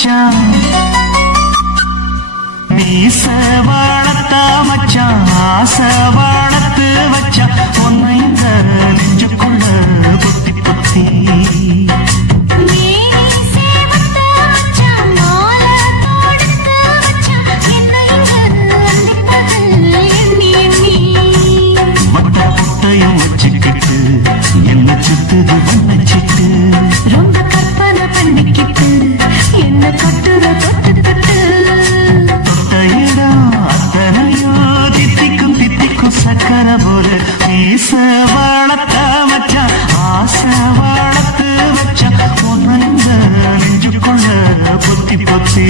மச்சான் மீச வளர்த்த மச்சான் ஆசை வளர்த்து வச்சான் உன்னை இந்த நெஞ்சுக்குள்ள புத்தி புத்தி மட்ட புட்டையும் வச்சுக்கிட்டு என்ன சுத்துது வண்ணச்சிட்டு ரொம்ப கற்பனை பண்ணிக்கிட்டு என்ன கட்டுற தொட்டு தொட்டு தொட்ட இடம் அத்தனையோ தித்திக்கும் தித்திக்கும் சக்கர போல மீச வளர்த்த மச்சான் ஆசை வளர்த்து வச்சான் உன்னை இந்த நெஞ்சுக்குள்ள பொத்தி பொத்தி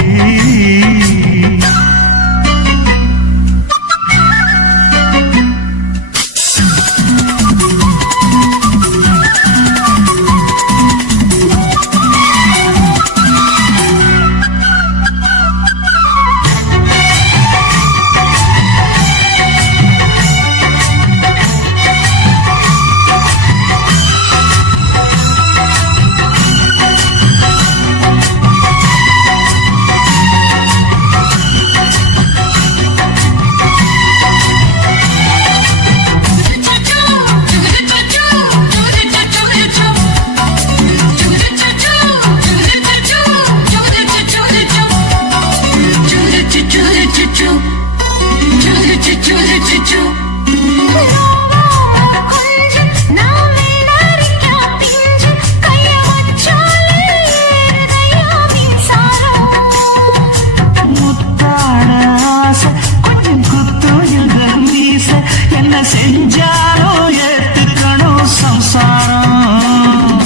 செஞ்சாலோ ஏத்துக்கணும் சம்சாரம்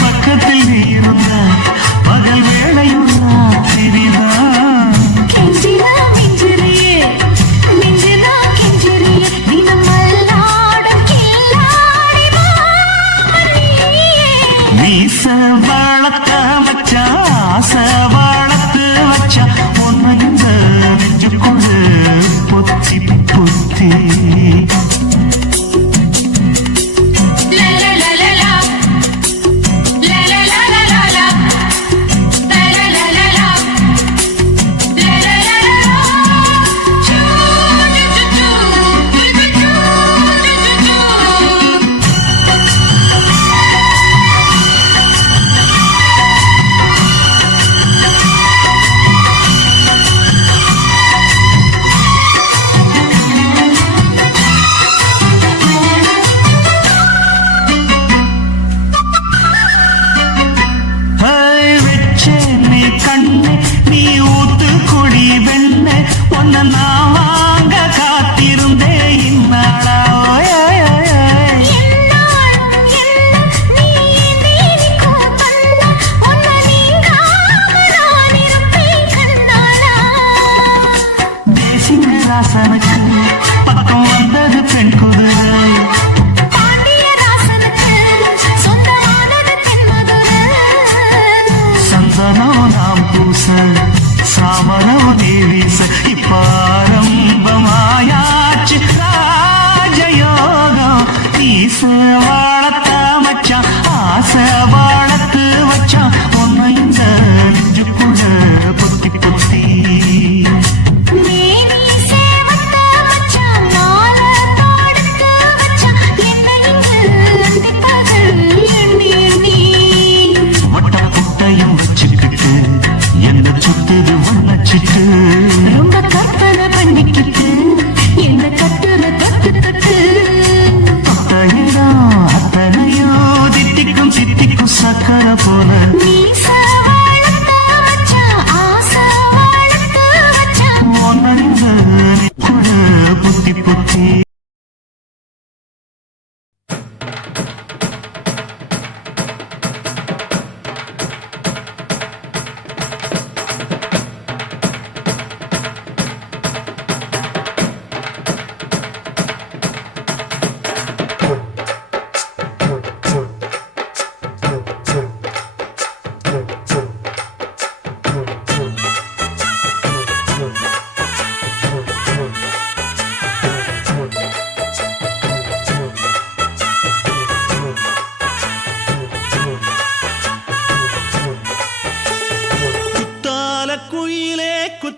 பக்கத்தில் நீ இருந்த பகல் வேளையும் ராத்திரிதான் மீச வளர்த்த மச்சான் ஆசை வளர்த்து வச்சான் உன்னை இந்த நெஞ்சுக்குள்ள பொத்தி பொத்தி நீ ஊத்து குடி வெண்ண ஒன்ன நான் வாங்க காத்திருந்தே இந்நாளா தேசிங்க ராசனுக்கு பக்கம் வந்தது பெண் குதிரை சாமனவு தேவீச இப்பாரம்பமாயாச்சு ராஜயோகம் ஈச வாழத்த மச்சான் ஆசை வாழத்து வச்சான் உன்னை இந்த நெஞ்சுக்குள்ள பொத்தி பொத்தி மட்ட புட்டையும் வச்சுக்கிட்டு என்ன சுத்துது வண்ணச்சிட்டு ரொம்ப கற்பனை பண்ணிக்கிட்டு என்ன கட்டுற தொட்டு தொட்டு தொட்ட இடம் அத்தனையோ தித்திக்கும் தித்திக்கும் சக்கர போல மீச வளர்த்த மச்சான் ஆசை வளர்த்து வச்சான்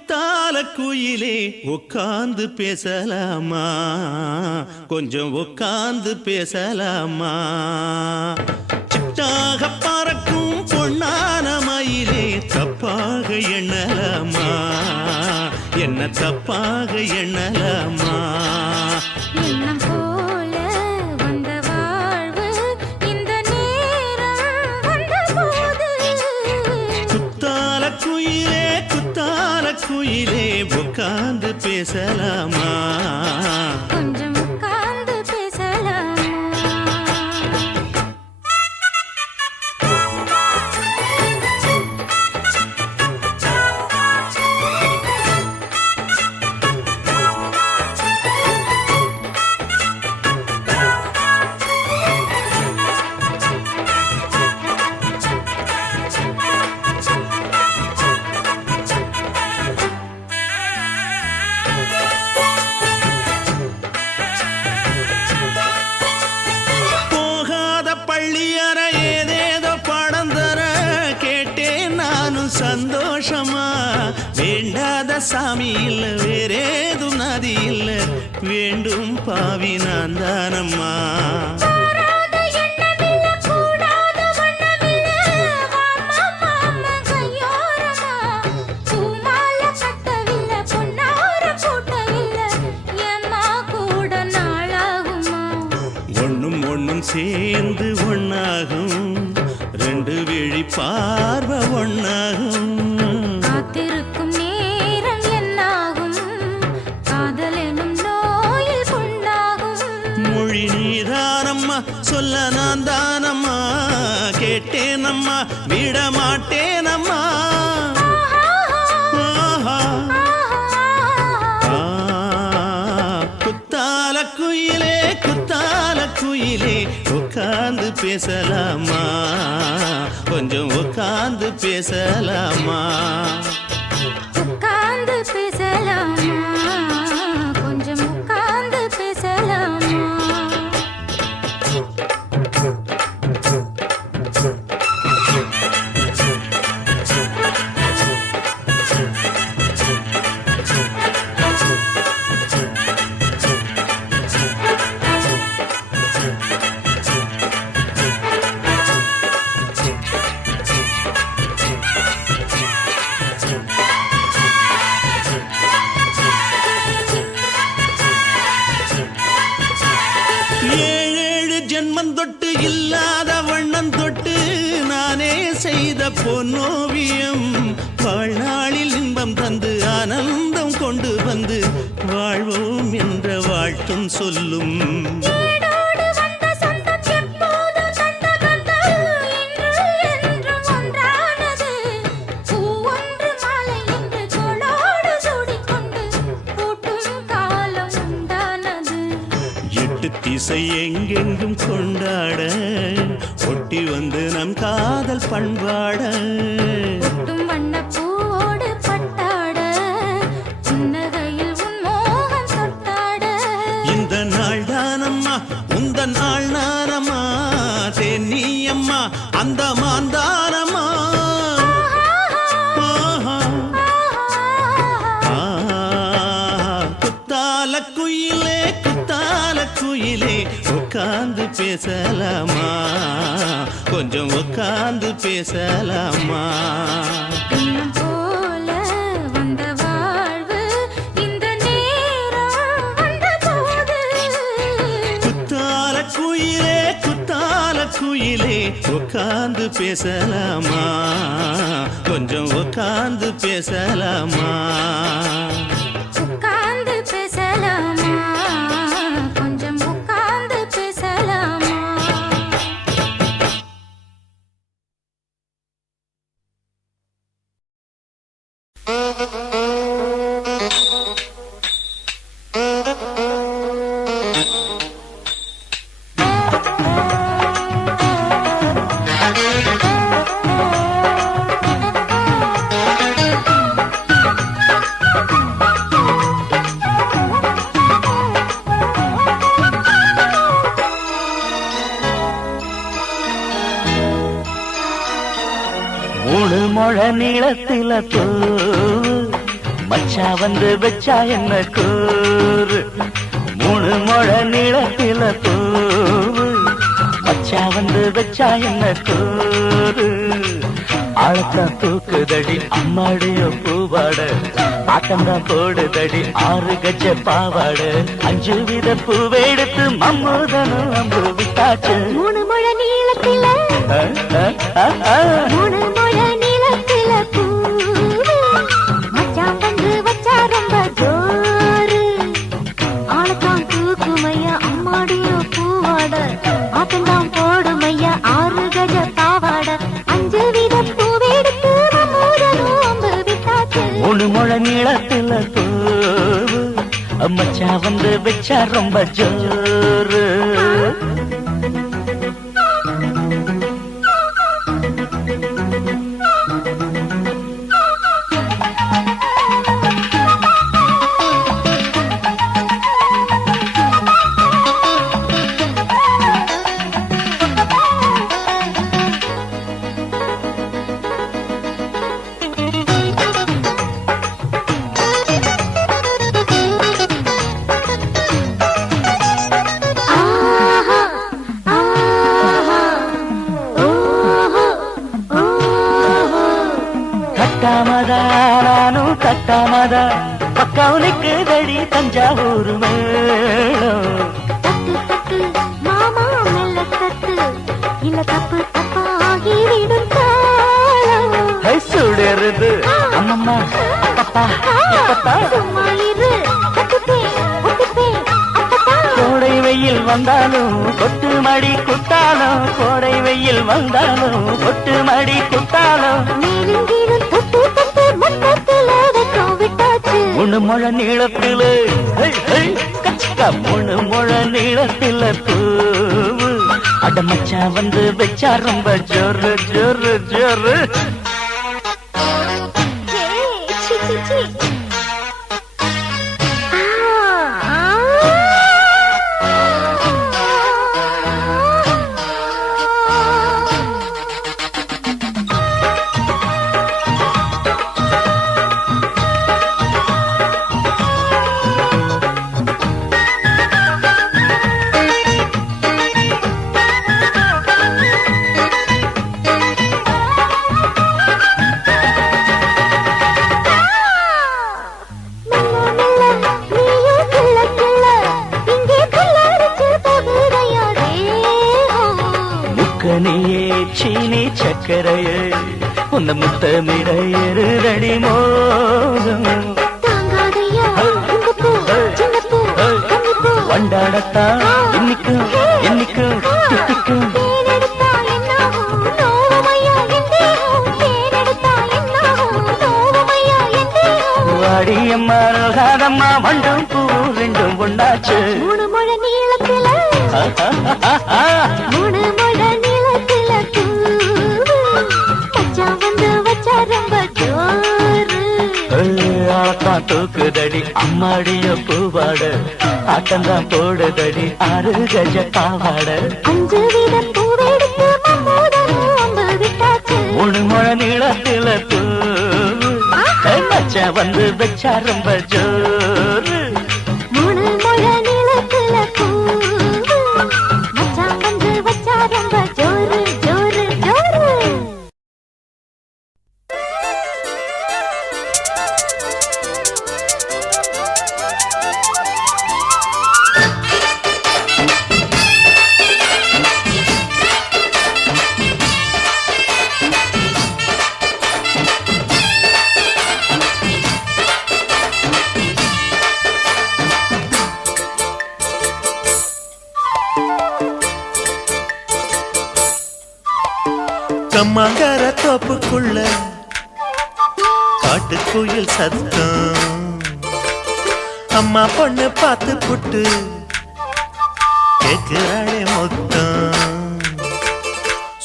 குத்தால குயிலே உட்கார்ந்து பேசலாமா, கொஞ்சம் உட்கார்ந்து பேசலாமா. சிட்டாக பறக்கும் பொன்னான மயிலே தப்பாக எண்ணலாமா, என்ன தப்பாக எண்ணலாமா. எண்ணம் போல வந்த வாழ்வு இந்த நேரம் வந்தபோது குத்தால குயிலே உட்கார்ந்து பேசலாமா, கொஞ்சம் உட்கார்ந்து பேசலாமா. போகாத பள்ளியற ஏதேதோ பாடம் தர கேட்டேன் நானும் சந்தோஷமா. வேண்டாத சாமி இல்ல வேறேதும் நதி இல்ல, வேண்டும் பாவி நான் தானம்மா. கூடாத எண்ணமில்ல, கூடாத வண்ணமில்ல, வாமா மாமா கையோரமா. பூமால கட்டவில்லை, பொன்னார கூட்டவில்லை, ஏம்மா கூட நாளாகுமா. ஒண்ணும் சேர்ந்து ஒண்ணாகும், ரெண்டு விழி பார்வை ஒண்ணாகும். காத்திருக்கும் நேரம் என்னாகும், காதல் எனும் நோயில் புண்ணாகும். மொழி நீதானம்மா, சொல்ல நான் தானம்மா, கேட்டேனம்மா விட மாட்டேனம்மா. ஆஹா. ஆ, குத்தால குயிலே உட்கார்ந்து பேசலாமா, கொஞ்சம் உட்கார்ந்து பேசலாமா. உட்கார்ந்து பேசலாமா, கொஞ்சம் உட்கார்ந்து பேசலாமா. ஏழேழு ஜென்மம் தொட்டு இல்லாத வண்ணம் தொட்டு நானே செய்த பொன்னோவியம், வாழ்நாளில் இன்பம் தந்து ஆனந்தம் கொண்டு வந்து வாழ்வோம் என்ற வாழ்த்தும் சொல்லும். ஏடோடு வந்த சொந்தம் எப்போதும் தந்த பந்தம், இன்று என்றும் ஒன்றானது. பூ ஒன்று மாலை என்று தோளோடு சூடிக்கொண்டு பூட்டும் காலம் உண்டானது. எட்டு திசை எங்கெங்கும் கொண்டாட, ஒட்டி வந்து நம் காதல் பண்பாட. ஒட்டும் வண்ணப் பூவோடு பட்டாட, புன்னகையில் உன் மோகம் தொட்டாட. இந்த நாள் தானம்மா உந்த நாள் நானம்மா, தென்னியம்மா அந்த மாந்தானம்மா. ஆஹா. ஆ, குத்தால குயிலே உட்கார்ந்து பேசலாமா, கொஞ்சம் உட்கார்ந்து பேசலாமா. எண்ணம் போல வந்த வாழ்வு இந்த நேரம் வந்தபோது குத்தால குயிலே உட்கார்ந்து பேசலாமா, கொஞ்சம் உட்கார்ந்து பேசலாமா. உட்கார்ந்து பேசலாமா, கொஞ்சம் உட்கார்ந்து பேசலாமா. மூணு முழ நீளத்தில பூ மச்சா வந்து வச்சா என்ன கூறு 3 முழ நீளத்தில பூவு மச்சா வந்து வச்சா என்ன கூறு ஆழத்தான் தூக்குதடி அம்மாடிய பூவாட ஆட்டம்தான் போடுதடி 6 கஜ பாவாட 5 வித பூவெடுத்து மம்மூதனும் அம்பு விட்டாச்சு 3 முழ நீளத்தில 3 முழ நீளத்தில பூவு மச்சான் வந்து வச்சா ரொம்ப ஜோரு ஆளத்தான் தூக்குமையா அம்மாடிய பூவாட ஆட்டம்தான் போடுமையா 6 கஜ பாவாட 5 வித பூவெடுத்து மம்மூதனும் அம்பு விட்டாச்சு 3 முழ நீளத்தில பூவு மச்சா வந்து வச்சா ரொம்ப ஜோரு நானும் கட்டாமதா பக்கவுனுக்கு தடி தஞ்சாவூர் மேளம் தட்டு தட்டு மாமா மெல்ல தட்டு இல்ல தப்பு தப்பாகிவிடும் காலம் சுடருது அம்மம்மா அப்பப்பா எப்பப்பா சும்மா இரு கட்டுப்பே ஒட்டுப்பே அப்பப்பா கோடை வெயில் வந்தாலும் கொட்டு மடி குத்தாலும் கோடை வெயில் வந்தாலும் கொட்டு மடி குத்தாலும் மேலும் கீழும் தொட்டு தொட்டு மொத்தத்தில் வெக்கம் விட்டாச்சு 3 முழ நீளத்தில கச்சிக்கா 3 முழ நீளத்தில பூவு அடமச்சா வந்து வச்சா ரொம்ப ஜோரு ஜோரு ஜோரு சி சி சி நீயே சீனி சக்கரையே உன்ன முத்தமிட எருதடி மோகம் வண்டாடத்தான் என்னைக்கும் என்னைக்கும் தித்திக்கும் வாடியம்மா ரோகாதம்மா மண்டும் பூ 2 ஒண்ணாச்சு 3 முழ நீளத்தில 3 முழ நீளத்தில மச்சா வந்து வச்சா ரொம்ப ஜோரு ஆளத்தான் தூக்குதடி அம்மாடிய பூவாட ஆட்டம்தான் போடுதடி 6 கஜ பாவாட 5 வித பூவெடுத்து மம்மூதனும் அம்பு விட்டாச்சு 3 முழ நீளத்தில பூவு மச்சா வந்து வச்சா ரொம்ப ஜோரு 3 முழ நீளத்தில மச்சா வந்து வச்சா ரொம்ப ஜோரு ஜோரு ஜோரு கம்மாங்கர தோப்புக்குள்ள காட்டுக்குயில் சத்தம் அம்மா பொண்ணு பார்த்து புட்டு கேக்குறாளே மொத்தம்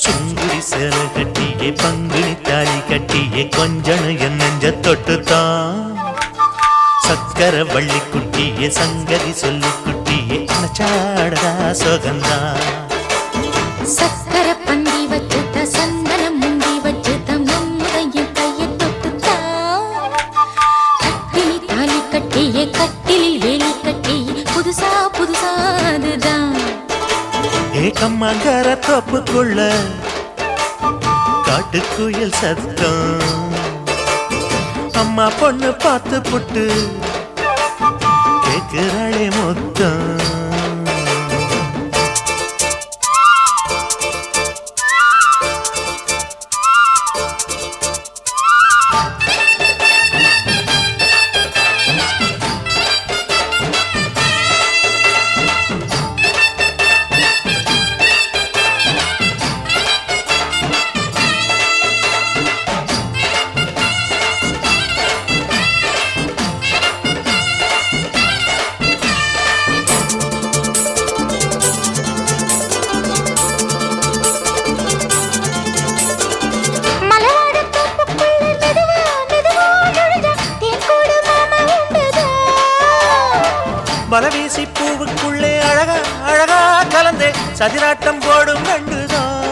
சுங்குடி சேல கட்டியே பங்குனி தாலி கட்டியே கொஞ்சனு என் நெஞ்ச தொட்டுத்தான் சக்கர வள்ளி குட்டியே சங்கதி சொல்லி குட்டியே நச்சாடதா சொகந்தான் சக்கர பந்தி வச்சுட்ட சந்தனம் முந்தி வச்சுட்ட மம்முதையும் கையை தொட்டுத்தான் கட்டி கட்டிய கட்டிலில் வேலி கட்டிய புதுசா புதுசா அதுதான். ஏக்கம்மாங்கர தோப்புக்குள்ள காட்டுக்குயில் சத்தம். அம்மா பொண்ணு பார்த்து புட்டு கேக்குறாளே மொத்தம். மலவீசி பூவுக்குள்ளே அழகா அழகா கலந்தே சதிராட்டம் போடும் கண்டுதான்.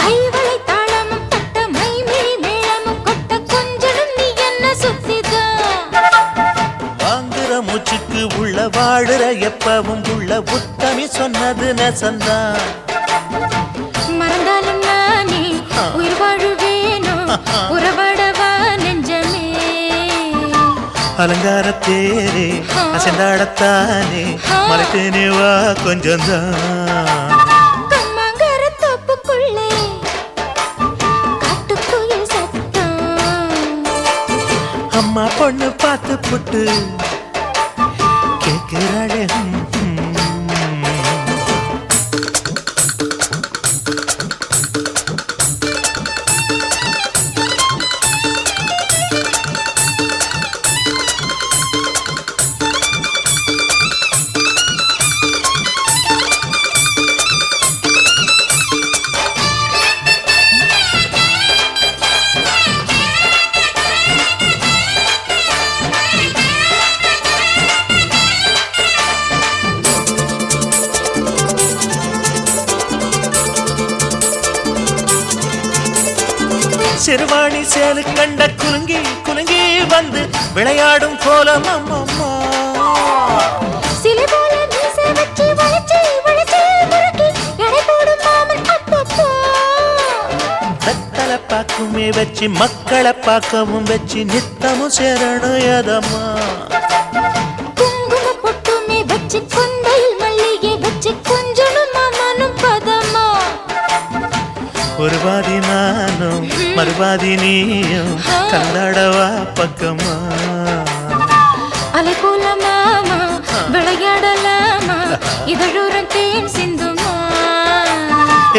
கைவளை தாளமும் தட்ட மைமிழி மேளமும் கொட்ட கொஞ்சலும் நீ என்ன சுத்திதான். வாங்குற மூச்சுக்கு உள்ள வாடுற எப்பவும் உள்ள உத்தமி சொன்னது நெசந்தான். மறந்தாலும் நானே உயிர் வாழுவேனோ உறவாடவா நெஞ்சமே. அலங்காரத்தேரே அசைந்தாடத்தானே மறைத்தேனே வா கொஞ்சம்தான். கம்மாங்கர தோப்புக்குள்ளே காட்டுக்குயில் சத்தம். அம்மா பொண்ணு பார்த்து புட்டு கேட்கிறாளே. சிறுவாணி சேலு கண்ட குலுங்கி குலுங்கி வந்து விளையாடும் கோலம் அம்மம்மா. சிலை போல மீசை வச்சு வளைச்சு வளைச்சு முறுக்கி எடை போடும் மாமன் அப்பப்பா. வெத்தலை பாக்குமே வச்சு மக்களை பார்க்கவும் வச்சு நித்தமும் சேரணும் எதம்மா. குங்கும பொட்டுமே வச்சு கொண்டையில் மல்லிகை வச்சு கொஞ்சனும் மாமனும் பதமா. ஒரு பாதி நானும் மறுபாதி நீயும் கல்லாடவா பக்கமா. அலை போல மாமா விளையாடலாமா இதழூரம் தேன் சிந்துமா.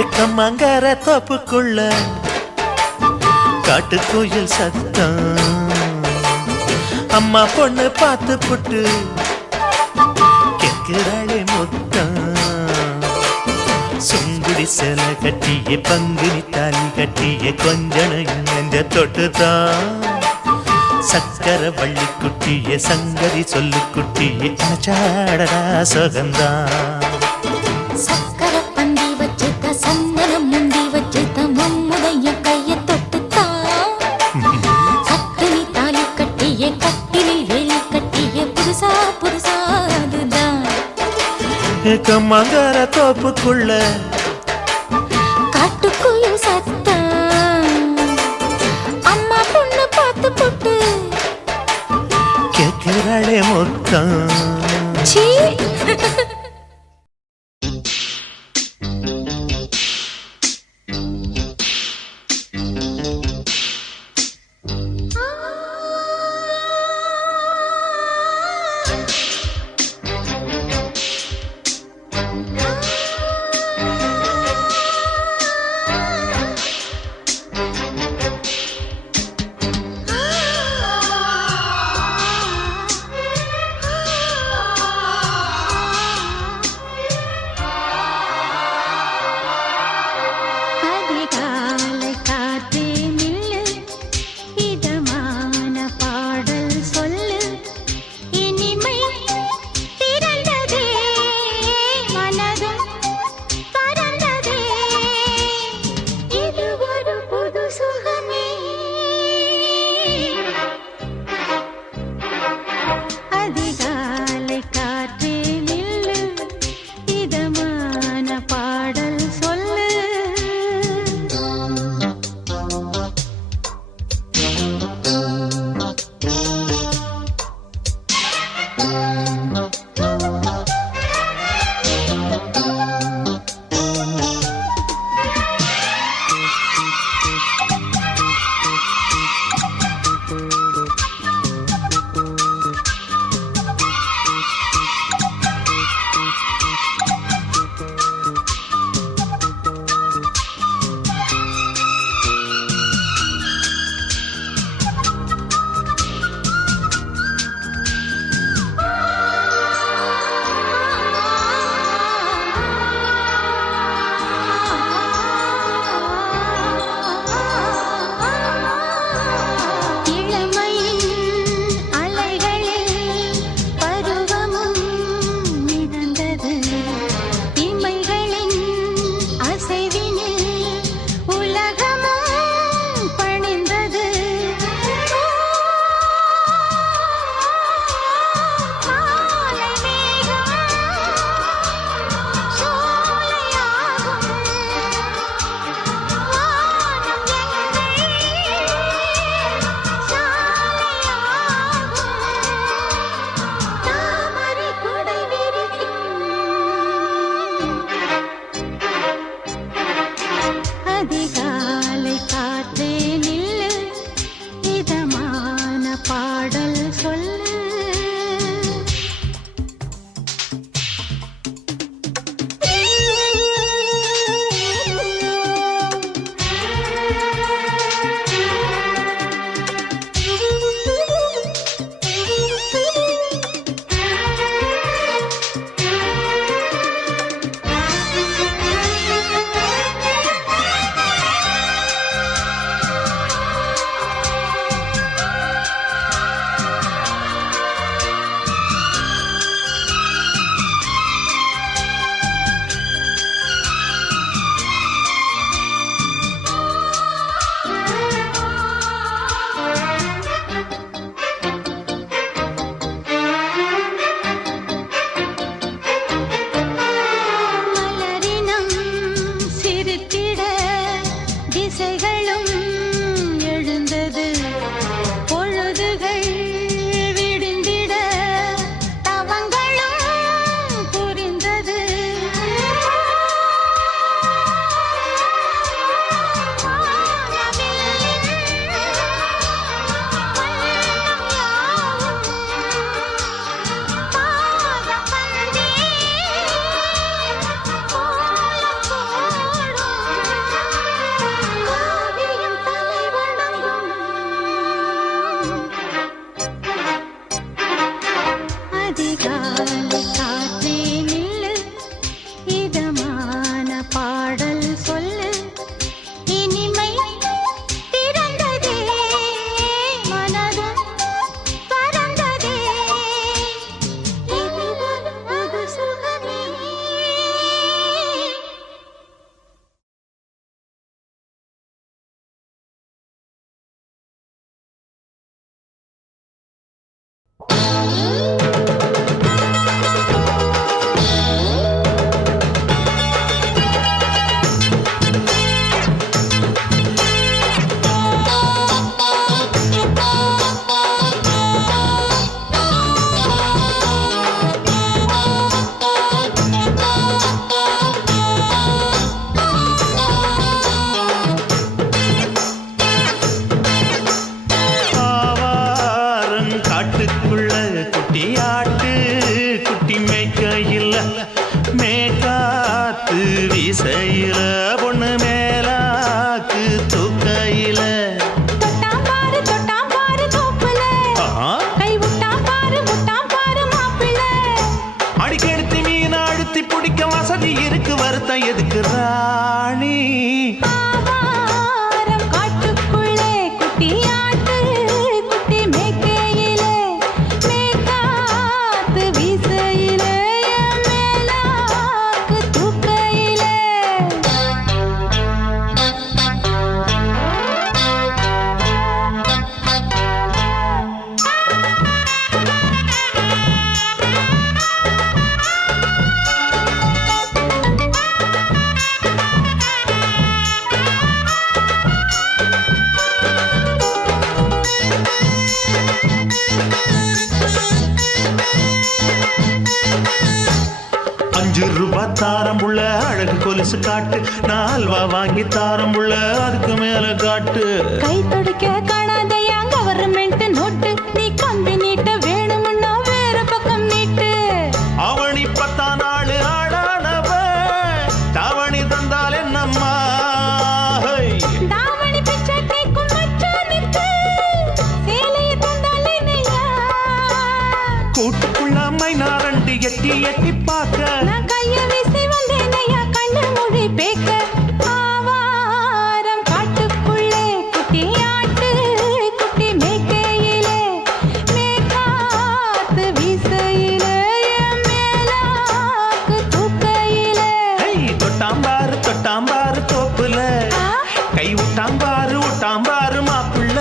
எக்கம்மாங்கர தோப்புக்குள்ள காட்டுக்குயில் சத்தம். அம்மா பொண்ணு பார்த்து புட்டு கேட்கிறாளே மொத்தம். சுங்குடி சேலை கட்டிய பங்குனி தாலி கட்டிய கொஞ்சனையும் நெஞ்ச தொட்டுதான். சக்கர வள்ளி குட்டிய சங்கதி சொல்லு குட்டிய அச்சாடடா சொகந்தான். சக்கர பந்தி வச்சுத்த சந்தனம் முந்தி வச்சுத்த மம்முடைய கைய தொட்டுத்தான். கட்டினி தாலி கட்டிய கட்டிலில் வேலி கட்டிய புதுசா புதுசா அதுதான். ஏக்கம்மாங்கர தோப்புக்குள்ள காட்டுக்குயில் சத்தம். அம்மா பொண்ணு பார்த்து போட்டு கேட்கிறாளே மொத்தம். சீ. சொல்லு தாரம்புள்ள அழகு கொலுசு காட்டு நால்வா வாங்கி தாரம்புள்ள அதுக்கு மேல காட்டு கை தொடுக்க காணாதையா கவர்மெண்ட் நோட்டு நீ கம்பி நீட்ட வேணும்னா வேற பக்கம் நீட்டு அவனி 10 நாள் ஆடானவ தாவணி தந்தால் என்னம்மா தாவணி பிச்சை கேக்கும் மச்சானுக்கு சேலையை தந்தால் என்னையா கூட்டுக்குள்ள மைனாரண்டி எட்டி எட்டி பார்க்க நான் கைய வீசி வந்தேனையா கண்ணு மொழி பேக்க ஆவாரம் காட்டுக்குள்ளே குட்டி ஆட்டு குட்டி மேய்க்கையிலே மேற்காத்து வீசையிலே என் மேலாக்கு தூக்கையிலே தொட்டாம்பாரு தோப்புல கை விட்டாம்பாரு மாப்புள்ள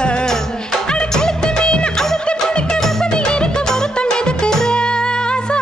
அடக்கழுத்து மீன் அழுத்து குடிக்க வசதி இருக்கு வருத்தம் எதுக்கு ராசா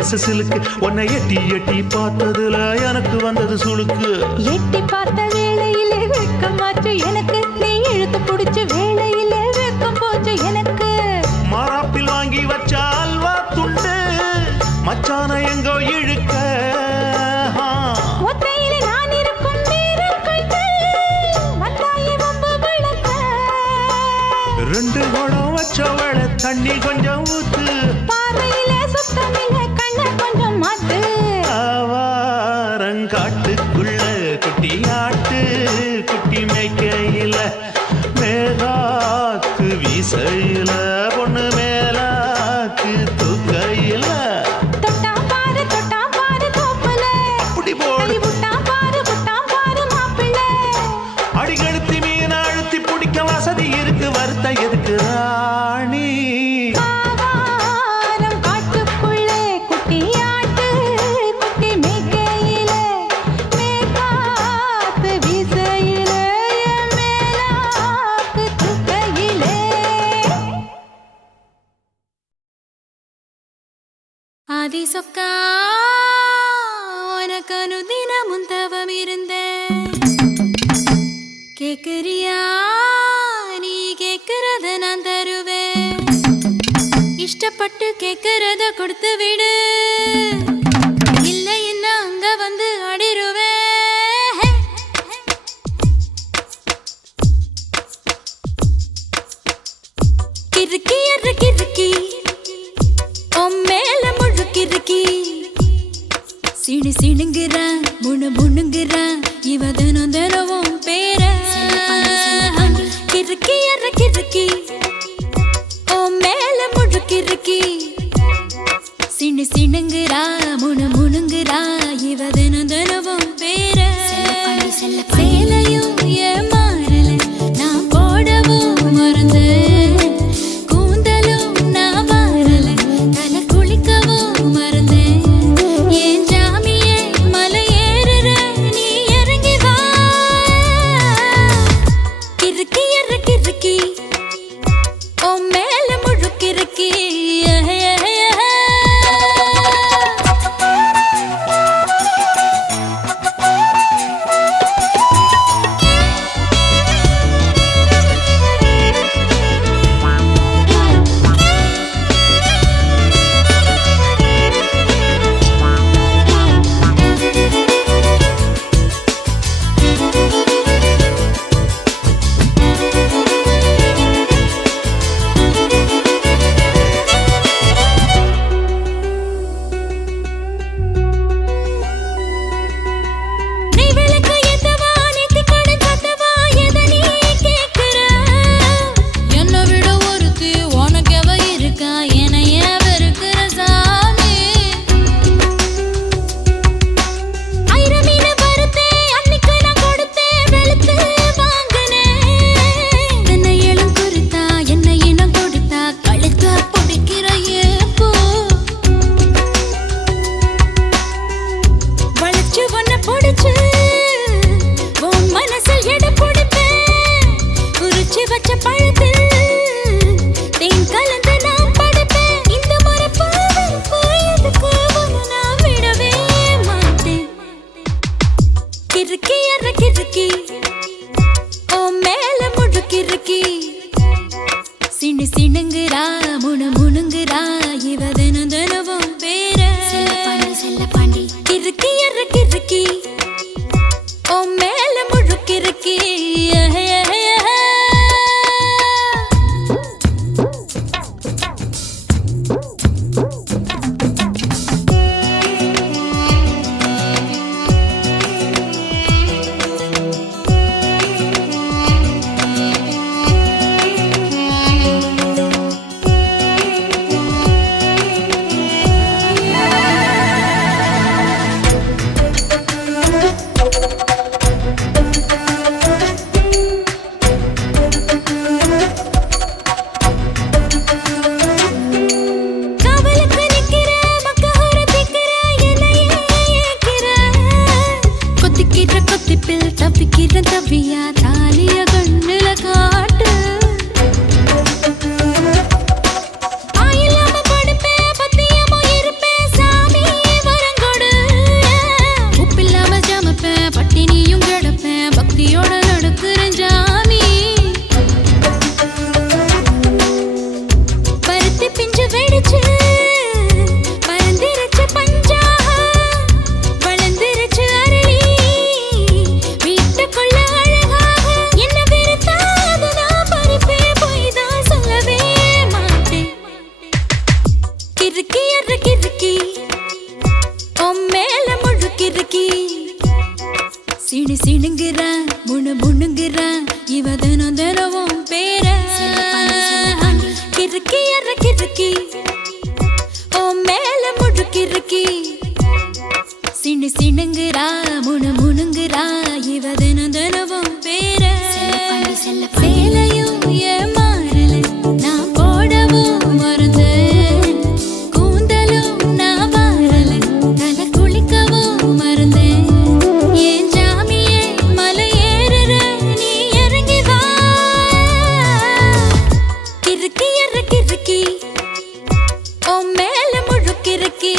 லேச சிலுக்கு உன்னை எட்டி எட்டி பார்த்ததுல எனக்கு வந்தது சுளுக்கு எட்டி பார்த்த வேளையிலே வெட்கமாச்சு எனக்கு நீ இழுத்து பிடிச்ச வேளையிலே வெட்கம் போச்சு எனக்கு மாறாப்பில் வாங்கி வச்ச அல்வா துண்டு மச்சான எங்கோ இழுக்க ஒத்தையிலே நான் இருக்கும் நேரம் கண்டு வந்தாயே வம்பு விளக்க ரெண்டு குடம் வச்சவள தண்ணி கொஞ்சம் ஊத்து பார்வையிலே சுத்தமில்லை கண்ண கொஞ்சம் மாத்து ஆவாரங்காட்டுக்குள்ள குட்டி ஆட்டு குட்டி மேய்க்கையில மேகாத்து வீசையில பொண்ணு மேலாக்கு தூக்கையில தொட்டா பாரு தோப்புல அப்படி போடு விட்டா பாரு மாப்பிள்ளை அடிகழுத்தி மீன் அழுத்தி பிடிக்க வசதி இருக்கு வருத்த எதுக்கு ராணி ஆவாரம் காட்டுக்குள்ளே குட்டியாட்டு குட்டி மேய்க்கையில மேகாத்து வீசையில என் மேலாக்கு தூக்கையிலே ஆதி சொக்கா உனக்கு அனுதினமும் தவம் இருந்தேன் கேக்குறியா நீ கேக்குறத நான் தருவேன் இஷ்டப்பட்டு கேக்குறத கொடுத்து விடு இல்லை என்ன அங்க வந்து அடிருவேன் கிறுக்கி எரு கிறுக்கி மேல முழுக்கிறுக்கி சிடு சிடுங்குறா முணுங்குறா இவ தினம் தினவும் பேர கிறுக்கி எற கிறுக்கி மேல முழுக்கிறுக்கி சிடுங்குறா முணு முணுங்குறா இவ தினம் தினமும் பேர கிறுக்கி அற கிறுக்கி ஓ மேல முழுக்கிறுக்கி சினு சிணுங்குறா முணு முணுங்குறா இவ தினம் தினமும் பேர சேலையும் ஏமாறல நான் போடவும் மறந்தேன் கூந்தலும் நான் வாரல தலை குளிக்கவும் மறந்தேன் ஏன் ஜாமியே மலை ஏறுற நீ இறங்கி வா கிறுக்கி அற கிறுக்கி ஓ மேல முழுக்கிறுக்கி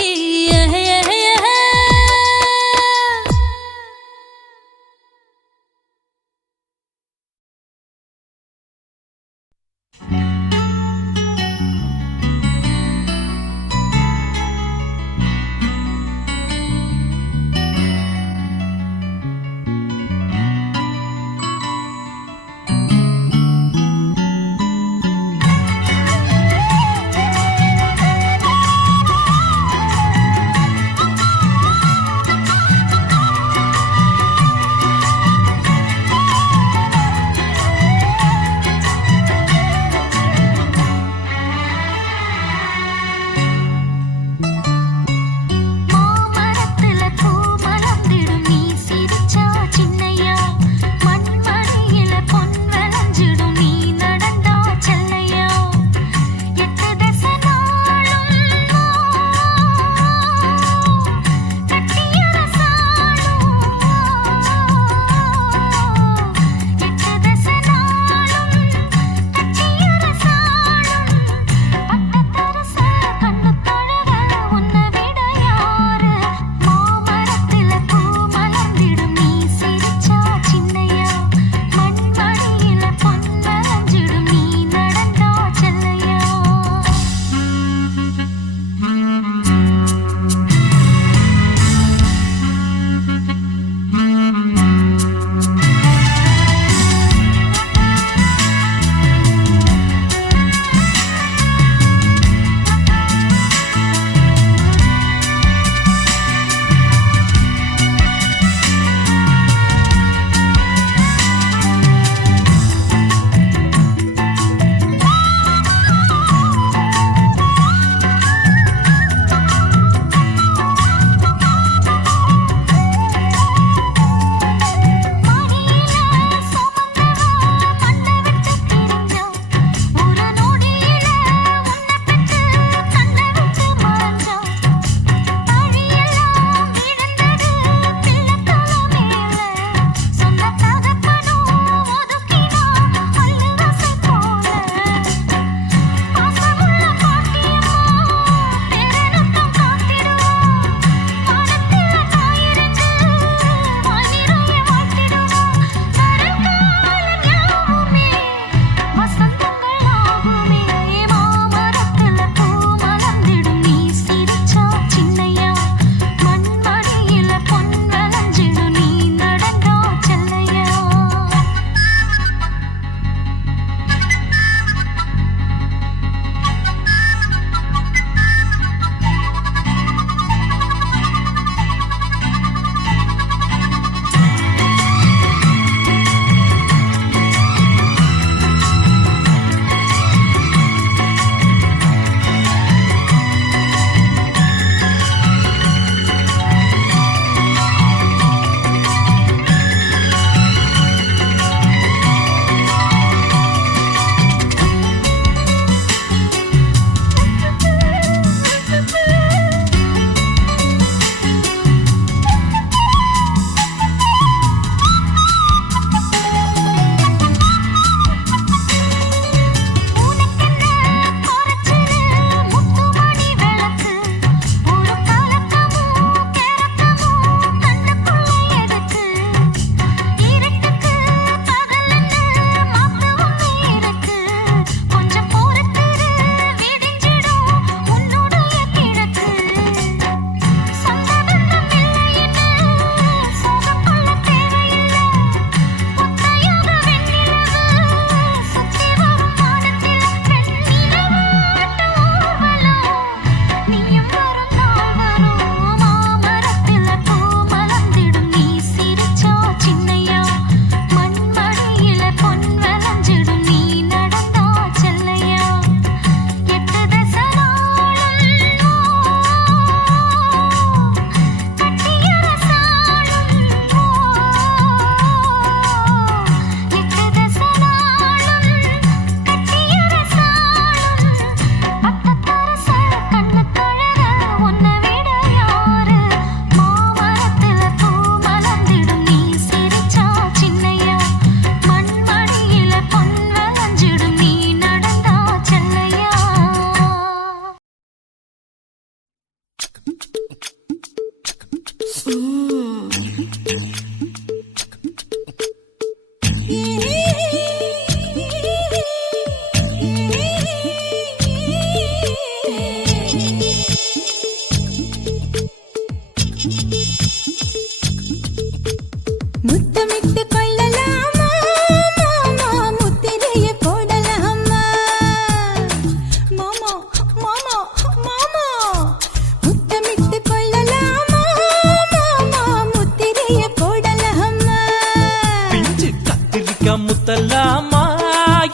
முத்தலாமா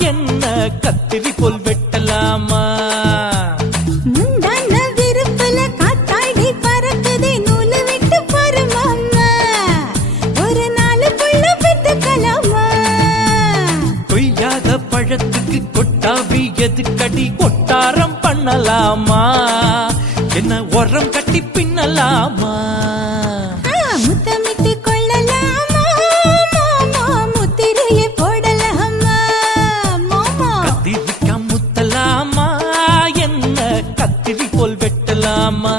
என்ன கத்திரி போல் வெட்டலாமா முந்தான விருப்பல காத்தாடி பறக்குதே நூலு விட்டு பாரு மாமா ஒரு நாலு புள்ள பெத்துக்கலாமா கொய்யாத பழத்துக்கு கொட்டாவி எதுக்கடி கொட்டாரம் பண்ணலாமா என்ன உரம் கட்டி பின்னலாமா முத்தமிட்டு கொள்ளலாமா மாமா முத்திரையை போடலாமா மாமா கத்திரிக்கா முத்தலாமா என்ன கத்திரி போல் வெட்டலாமா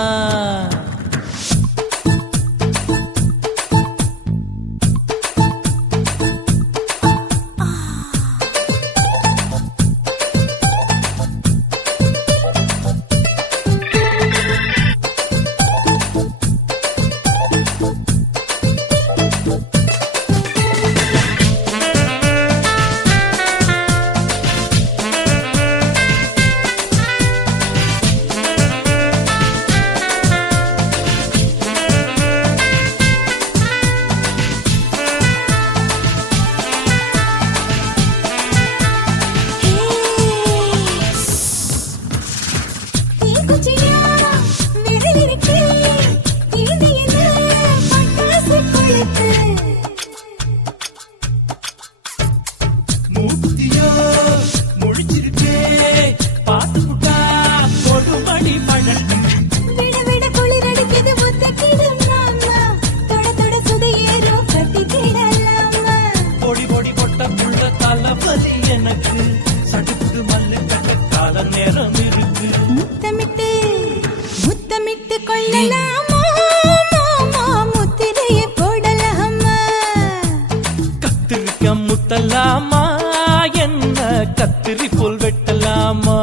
மூத்தியோ முடிச்சிருக்கே பாத்து புட்டா கொடுமடி பழம் விட விட குளிர் அடிக்குது முத்தக்கிடும் மாமா தொட தொட சுதையேறோ கட்டிக்கிடலாமா பொடி பொடி பொட்ட புள்ள தலைவலி எனக்கு சடுக்கு மல்லு கட்ட கால நேரம் இருக்கு முத்தமிட்டு முத்தமிட்டு கொள்ளலாமா மாமா முத்திரையை போடலாமா கத்திரிக்க முத்தலாமா என்ன கத்திரி போல் வெட்டலாமா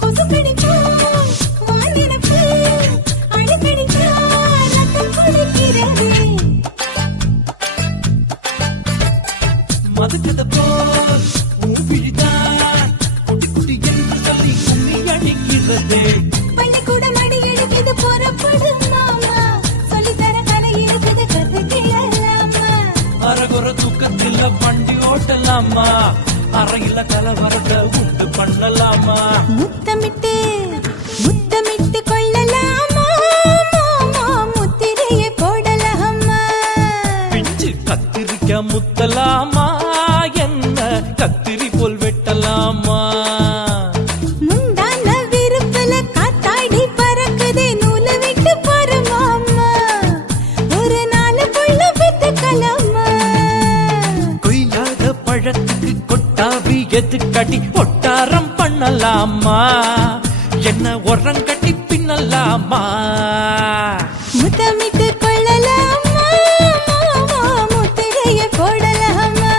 கொசு கடிச்சா வானிடப்பு அடிக்கடிச்சா ரத்தம் குடிக்கிறது மதுக்கத போல் ஊபிழிதான் குட்டி குட்டி என்று சொல்லி கும்மி அடிக்கிறது பள்ளிக்கூட மடி எடுக்குது புறப்படும் மாமா சொல்லித்தர கலை இருக்குது கத்துக்கிடலாமா அரகுற தூக்கத்தில் வண்டி ஓட்டலாமா அறையில கலவரத்தை உண்டு பண்ணலாமா முத்தமிட்டு முத்தமிட்டு கொள்ளலாமா மாமா முத்திரையை போடலாமா பிஞ்சு கத்திரிக்க முத்தலாமா என்ன கத்திரி போல் வெட்டலாமா முந்தான விருப்பல காத்தாடி பறக்குதே நூலு விட்டு பாரு மாமா ஒரு நாலு புள்ள பெத்துக்கலாமா கொய்யாத பழத்துக்கு கொட்டாவி எதுக்கடி ஒட்டாரம் பண்ணலாமா என்ன உரம் கட்டி பின்னலாமா முத்தமிட்டு கொள்ளலாமா மாமா முத்திரையை போடலாமா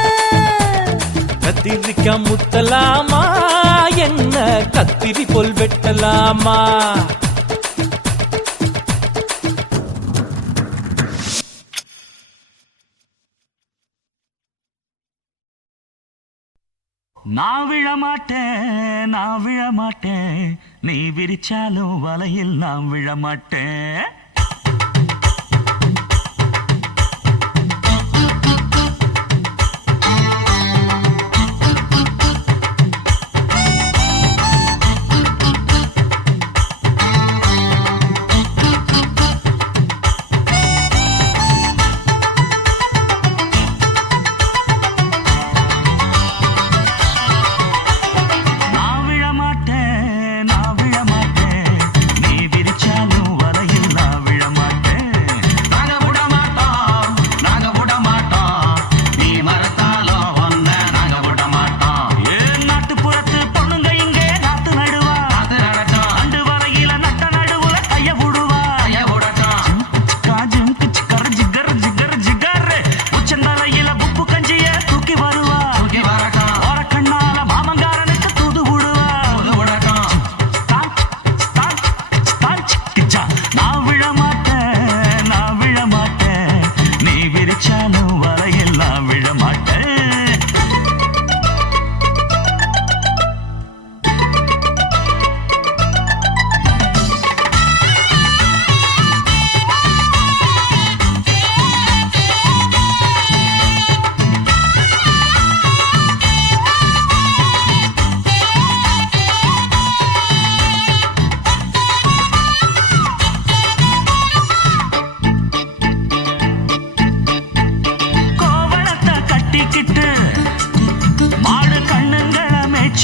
கத்திரிக்க முத்தலாமா என்ன கத்திரி போல் வெட்டலாமா நான் விழமாட்டேன் நான் விழமாட்டேன் நீ விரிச்சாலும் வலையில் நான் விழமாட்டேன் நான் விழமாட்டேன் நீ விரிச்சாலும் வலையில் நான்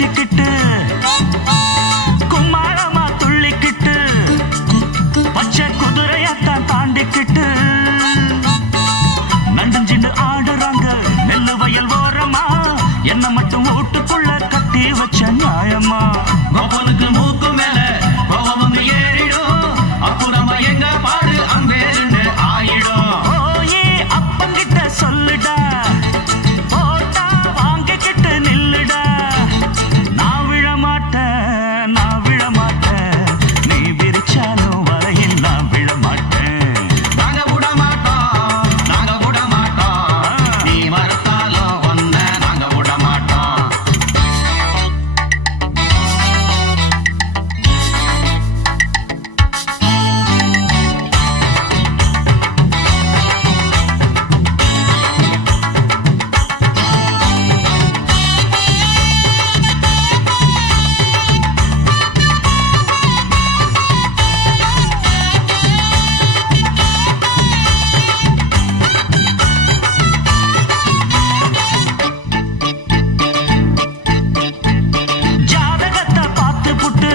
வச்சுக்கிட்டு கும்மாளமா துள்ளிக்கிட்டு பச்சை குதிரையத்தான் தாண்டிக்கிட்டு நண்டஞ்சிண்டு ஆடுறாங்க நெல்லு வயல் ஓரமா என்ன மட்டும் வீட்டுக்குள்ள கட்டி வச்ச நியாயமா கோபனுக்கு மூக்கு மேல கோபம் வந்து ஏறிடும் அப்புறமா எங்க பாடு அம்பேருன்னு ஆயிடும் ஓயே அப்பங்கிட்ட சொல்லுடா ஓட்டா வாங்கிக்கிட்டு நில்லுடா நான் விழமாட்டேன் நீ விரிச்சாலும் வரையில் நான் விழமாட்டேன் நாங்க விட மாட்டோம் நீ மறுத்தாலும் ஒன்ன நாங்க விட மாட்டோம் ஜாதகத்தை பார்த்து புட்டு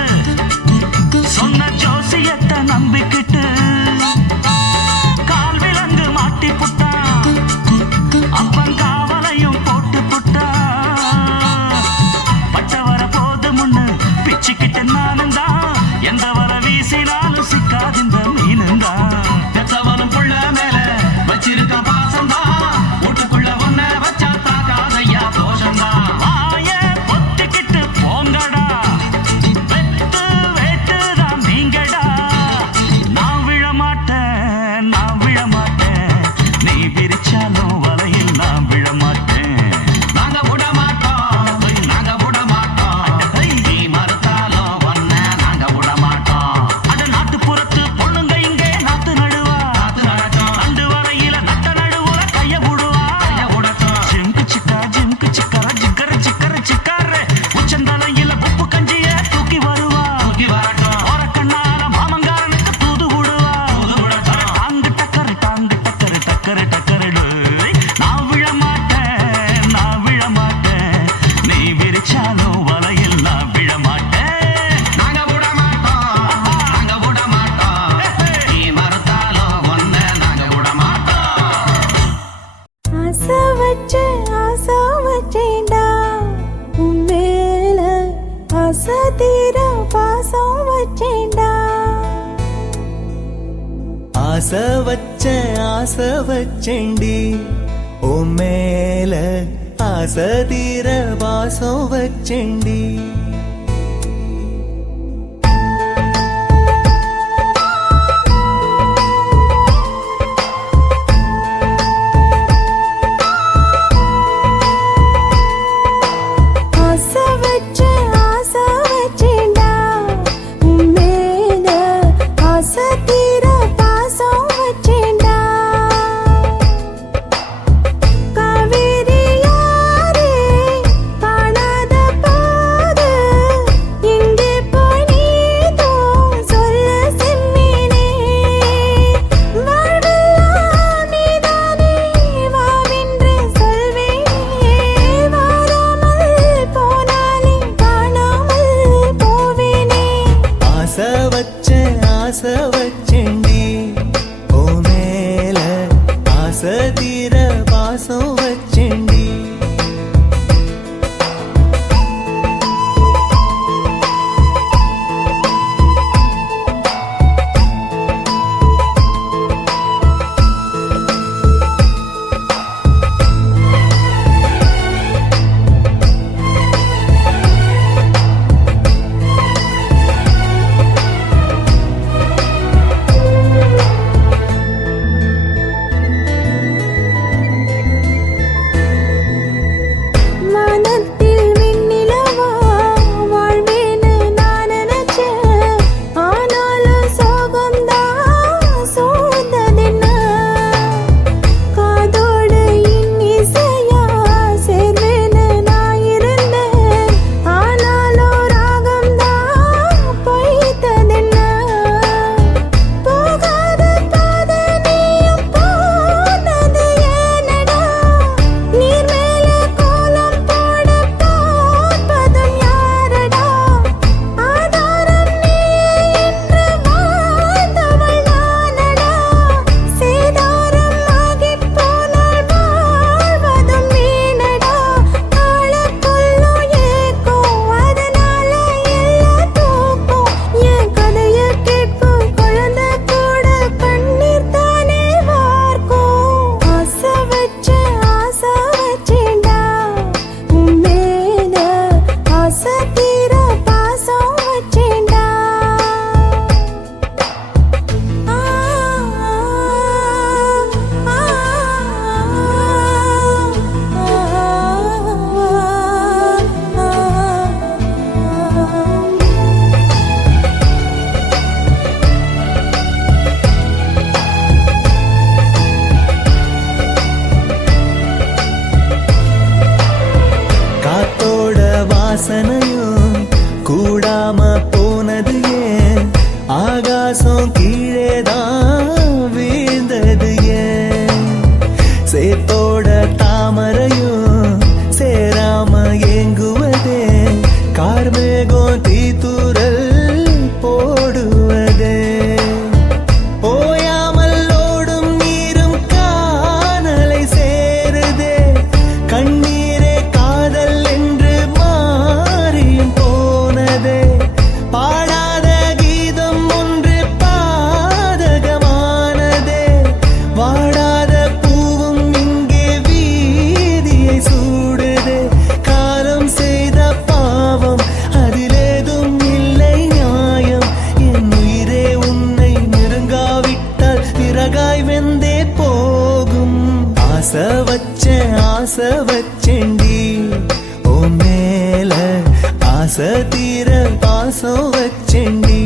சொன்ன ஜோசியத்தை நம்பிக்கிட்டு கால் விலங்கு மாட்டி புட்டான் அப்பன் காவலையும் போட்டு புட்டா பட்ட வர போது முன்னு பிச்சுக்கிட்டு நானும் தான் எந்த வர வீசினாலும் சிக்காதிந்த மீனும் தான் பெத்தவனும் புள்ள மேல வச்சிருக்க பாசம்தான் வீட்டுக்குள்ள ஒன்ன வச்சா தாக்காதையா தோஷம்தான் வாய பொத்திக்கிட்டு போங்கடா வெத்து வேட்டுதான் நீங்கடா நான் விழமாட்டேன் நீ விரிச்சாலும் வலையில் நான் விழமாட்டேன் நாங்க விட மாட்டோம் நீ மறுத்தாலும் ஒன்ன நாங்க விட மாட்டோம் அட நாட்டுப்புறத்து பொண்ணுங்க இங்கே நாத்து நடுவா காத்து நடக்கும் அண்டு வரையில நட்ட நடுவுல கைய விடுவா உடட்டும் ஜிம்கு சிக்கர ஜிக்கர சிக்காரு உச்சந்தலையில உப்பு கஞ்சிய தூக்கி வருவா தூக்கி வரட்டும் ஓரக்கண்ணால மாமங்காரனுக்கு தூது விடுவா தூது விடட்டும் டாங்கு டக்கரு டேய். நான் விழமாட்டேன் நீ விரிச்சாலும் வலையில் நான் விழமாட்டேன் நாங்க விட மாட்டோம் நீ மறுத்தாலும் ஒன்ன நாங்க விட மாட்டோம் ஆசை வச்சேன்டா உன் மேல ஆசை தீர பாசம் வச்சேன்டா ஆசை வச்சேண்டி உன் மேல ஆசை தீர வாசம் வச்சேண்டி ஆசை வச்சேன்டா உன் மேல ஆசை தீர பாசம் வச்சேன்டா காவேரி யாரே காணாத போது எங்கே போய் நீதோ சொல்ல செம்மீனே வாழ்வெல்லாம் நீதானே வாவென்று சொல்வேனே வாராமல் போனாலே காணாமல் போவேனே ஆசை வச்சேண்டி உன் மேல ஆசை தீர வாசம் வச்சேண்டி ஆகாசம் கீழேதான் வீழ்ந்தது ஏன் சேத்தோட தாமரையும் சேராம ஏங்குவதே கார்மேகம் தீத்துரல் போடுவதே ஓயாமல் ஓடும் நீரும் காணலை சேருதே கண்ணீரே காதல் என்று மாறியும் போனதே பாடாத கீதம் ஒன்று பாதகமானதே வாடாத பூவும் இங்கே வீதியை சூடுதே காலம் செய்த பாவம் அதிலேதும் இல்லை நியாயம் என் உயிரே உன்னை நெருங்காவிட்டால் விறகாய் வெந்தே போகும் ஆசை வச்சேன்டி ஓ மேல ஆசை தீர பாசம் வச்சேன்டி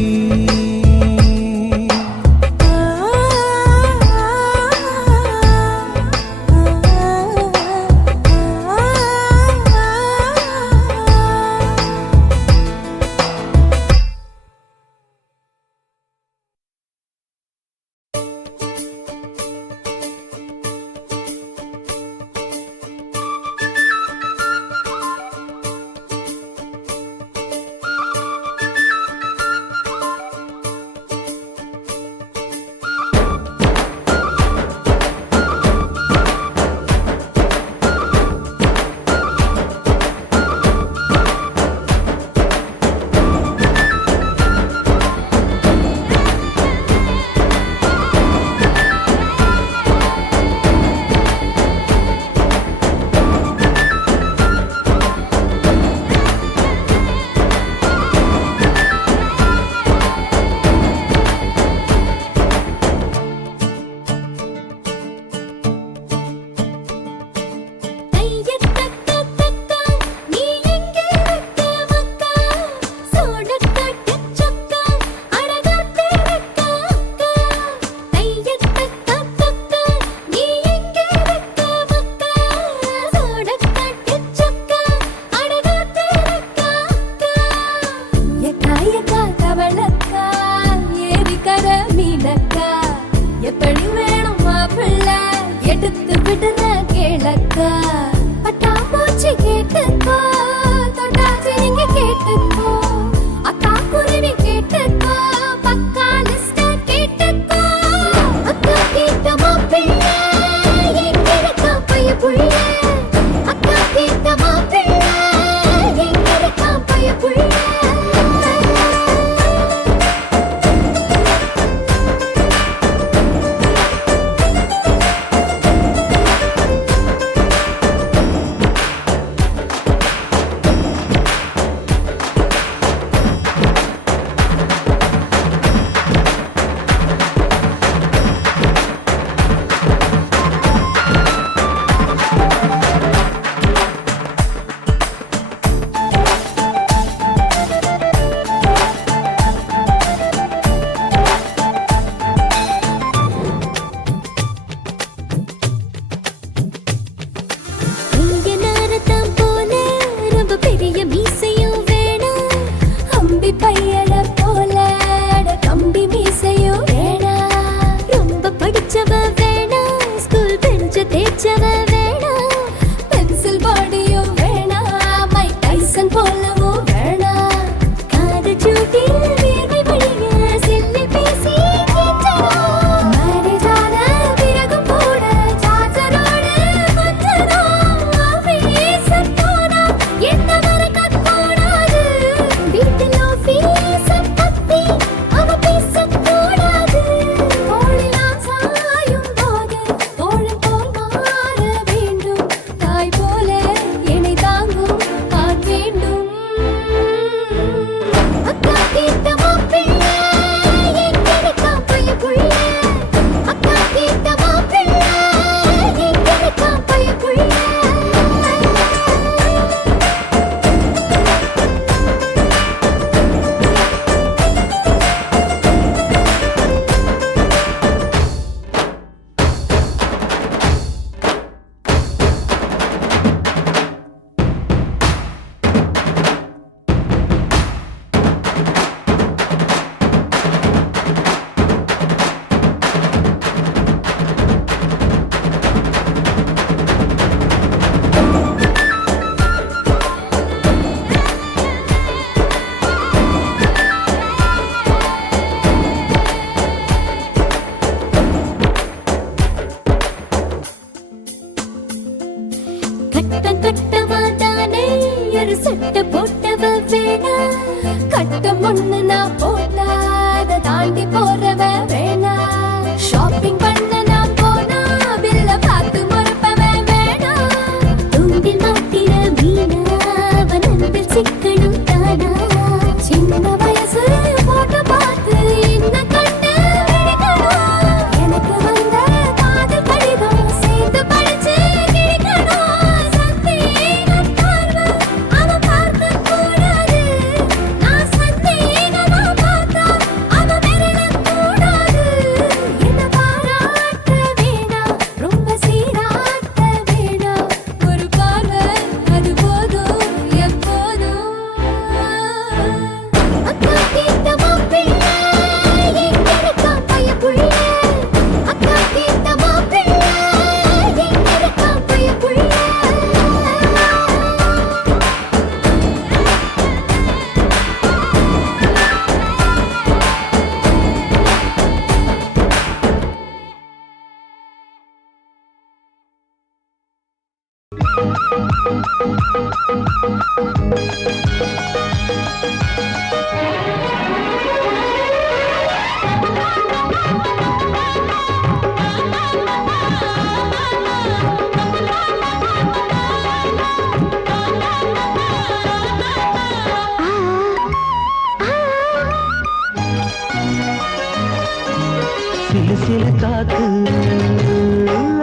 சிலு சிலு காத்து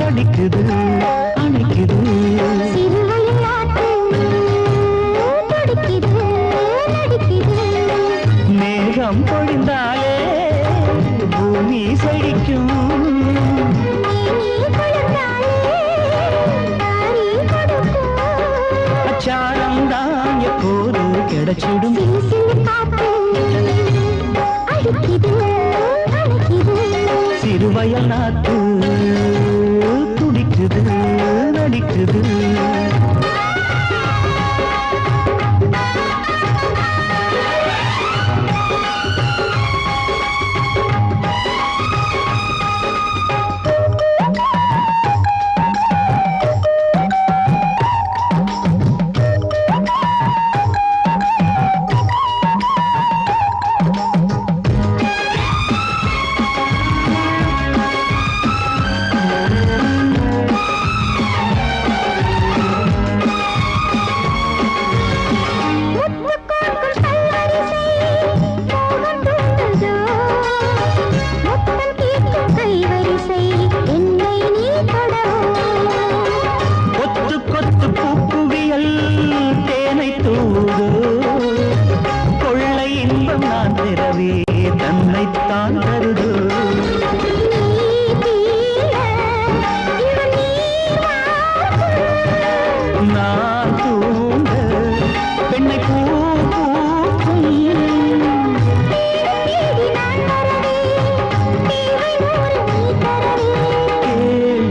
அடிக்குது அணைக்குது மேகம் பொழிந்தாலே பூமி செழிக்கும் அச்சாரம் தான் எப்போது கிடைச்சிடும் சிறுவயல் நாத்து துடிக்குது நடிக்குது தன்னைத்தான் தருது நான் தூங்க பெண்ணை பூ பூக்கும்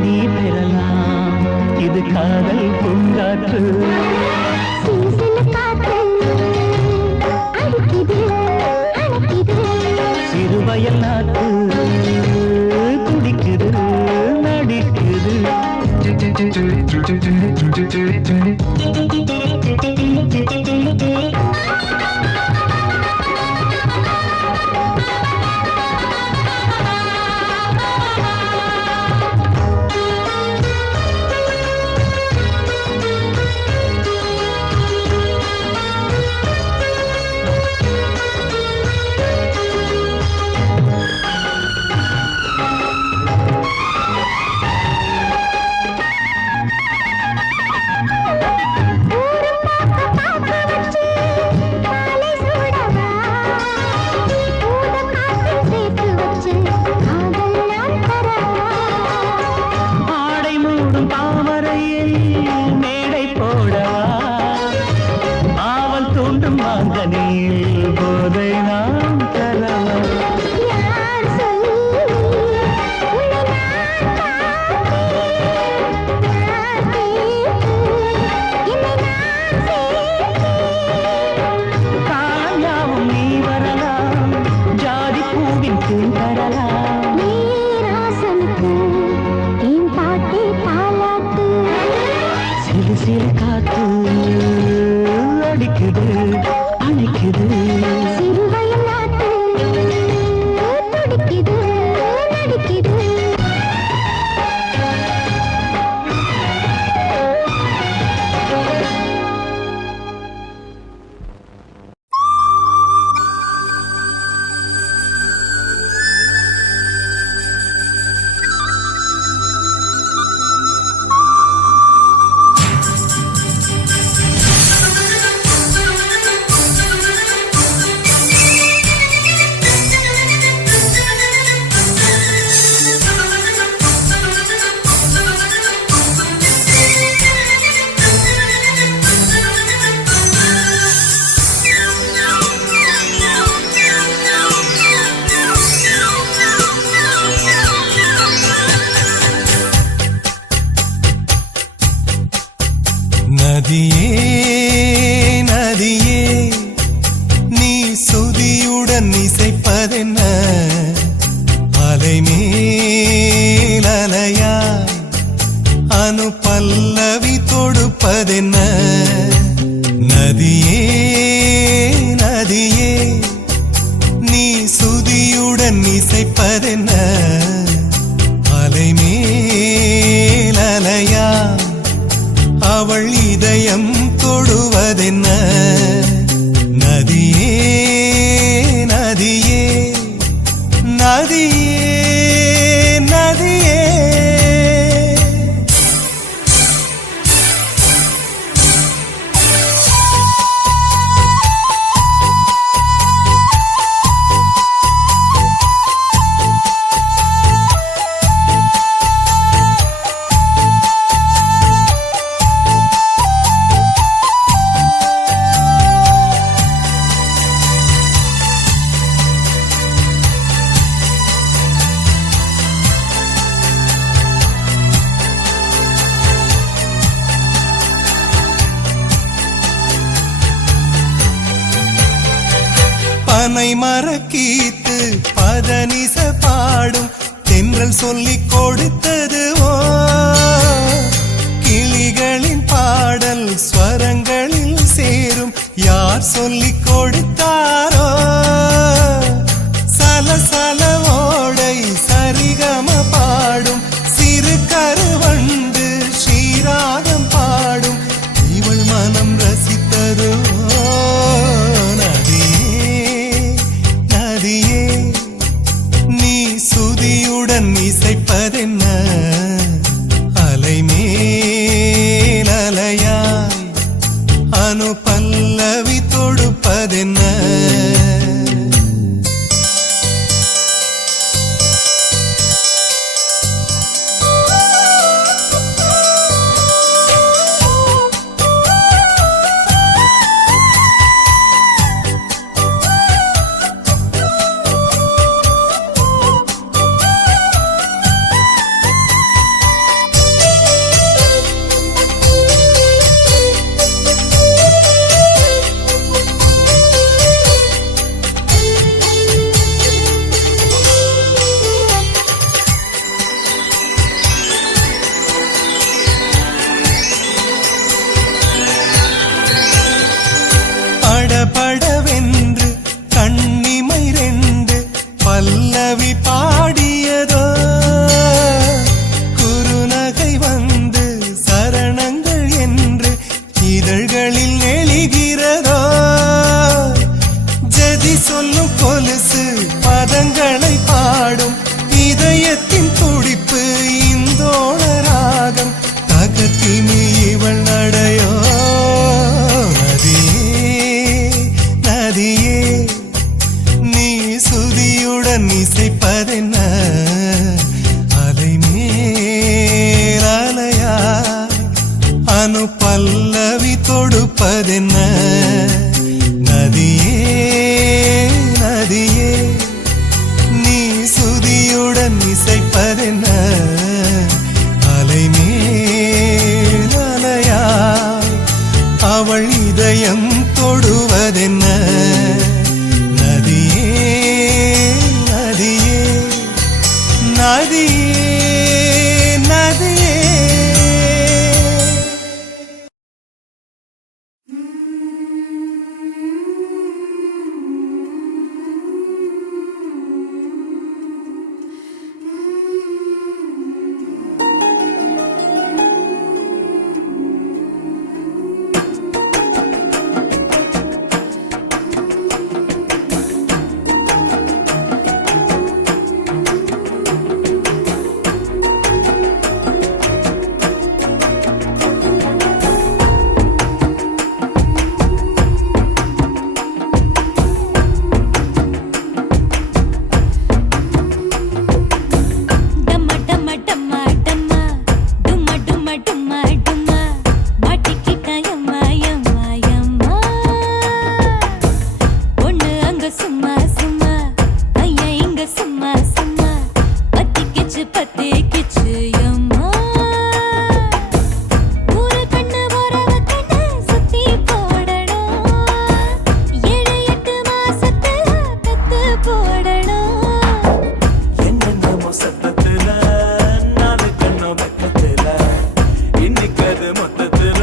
நீ பெறலாம் இது காதல் பூங்காற்று சிறுவயல் நாத்து துடிக்குது நடிக்குது போதை நாம் தரவா காயாவும் நீ வரலாம் ஜாதி பூவின் தேன் தரலாம் சிறு சிறு காத்து அடிக்குது அணைக்குது சிறுவயல் நாட்டு துடிக்குது நடிக்குது நதியே நதியே நீ சுதியுடன் இசைப்பதென்ன அலைமேல் அலையாய் அனு பல்லவி தொடுப்பது தொடுவதென்ன நதியே நதியே நீ சுதியுடன் இசைப்பதென்ன அலைமேல் அலையா அவள் இதயம் தொடுவதென்ன நதியே நதியே நதியே நதியே பனை மரக்கீத்து பதனிச பாடும் தென்றல் சொல்லிக் கொடுத்ததுவோ கிளிகளின் பாடல் ஸ்வரங்களில் சேரும் யார் சொல்லிக் கொடுத்தாரோ சலசல ஓடை சரிகம பாடும் சிறு கருவண்டு ஸ்ரீராகம் பாடும் இவள் மனம் ரசித்ததோ இசைப்பதென்ன அலைமேல் அலையாய் அனு பல்லவி தொடுப்பதென்ன படவென்று கண்ணிமை ரெண்டு பல்லவி பாடியதோ குறுநகை வந்து சரணங்கள் என்று இதழ்களில் நெளிகிறதோ ஜதி சொல்லும் கொலுசு பதங்களை பாடும் இதயத்தின் துடிப்பு இந்தோள ராகம் தகத்தினி இவள் நடையோ நீ சுதியுடன் இசைப்பதென்ன அலைமேல் அலையாய் அனு பல்லவி தொடுப்பதென்ன நதியே நதியே நீ சுதியுடன் இசைப்பதென்ன அலைமேல் அலையாய் அவள் இதயம் தொடுவதென்ன நதியே நதியே மொத்தத்துல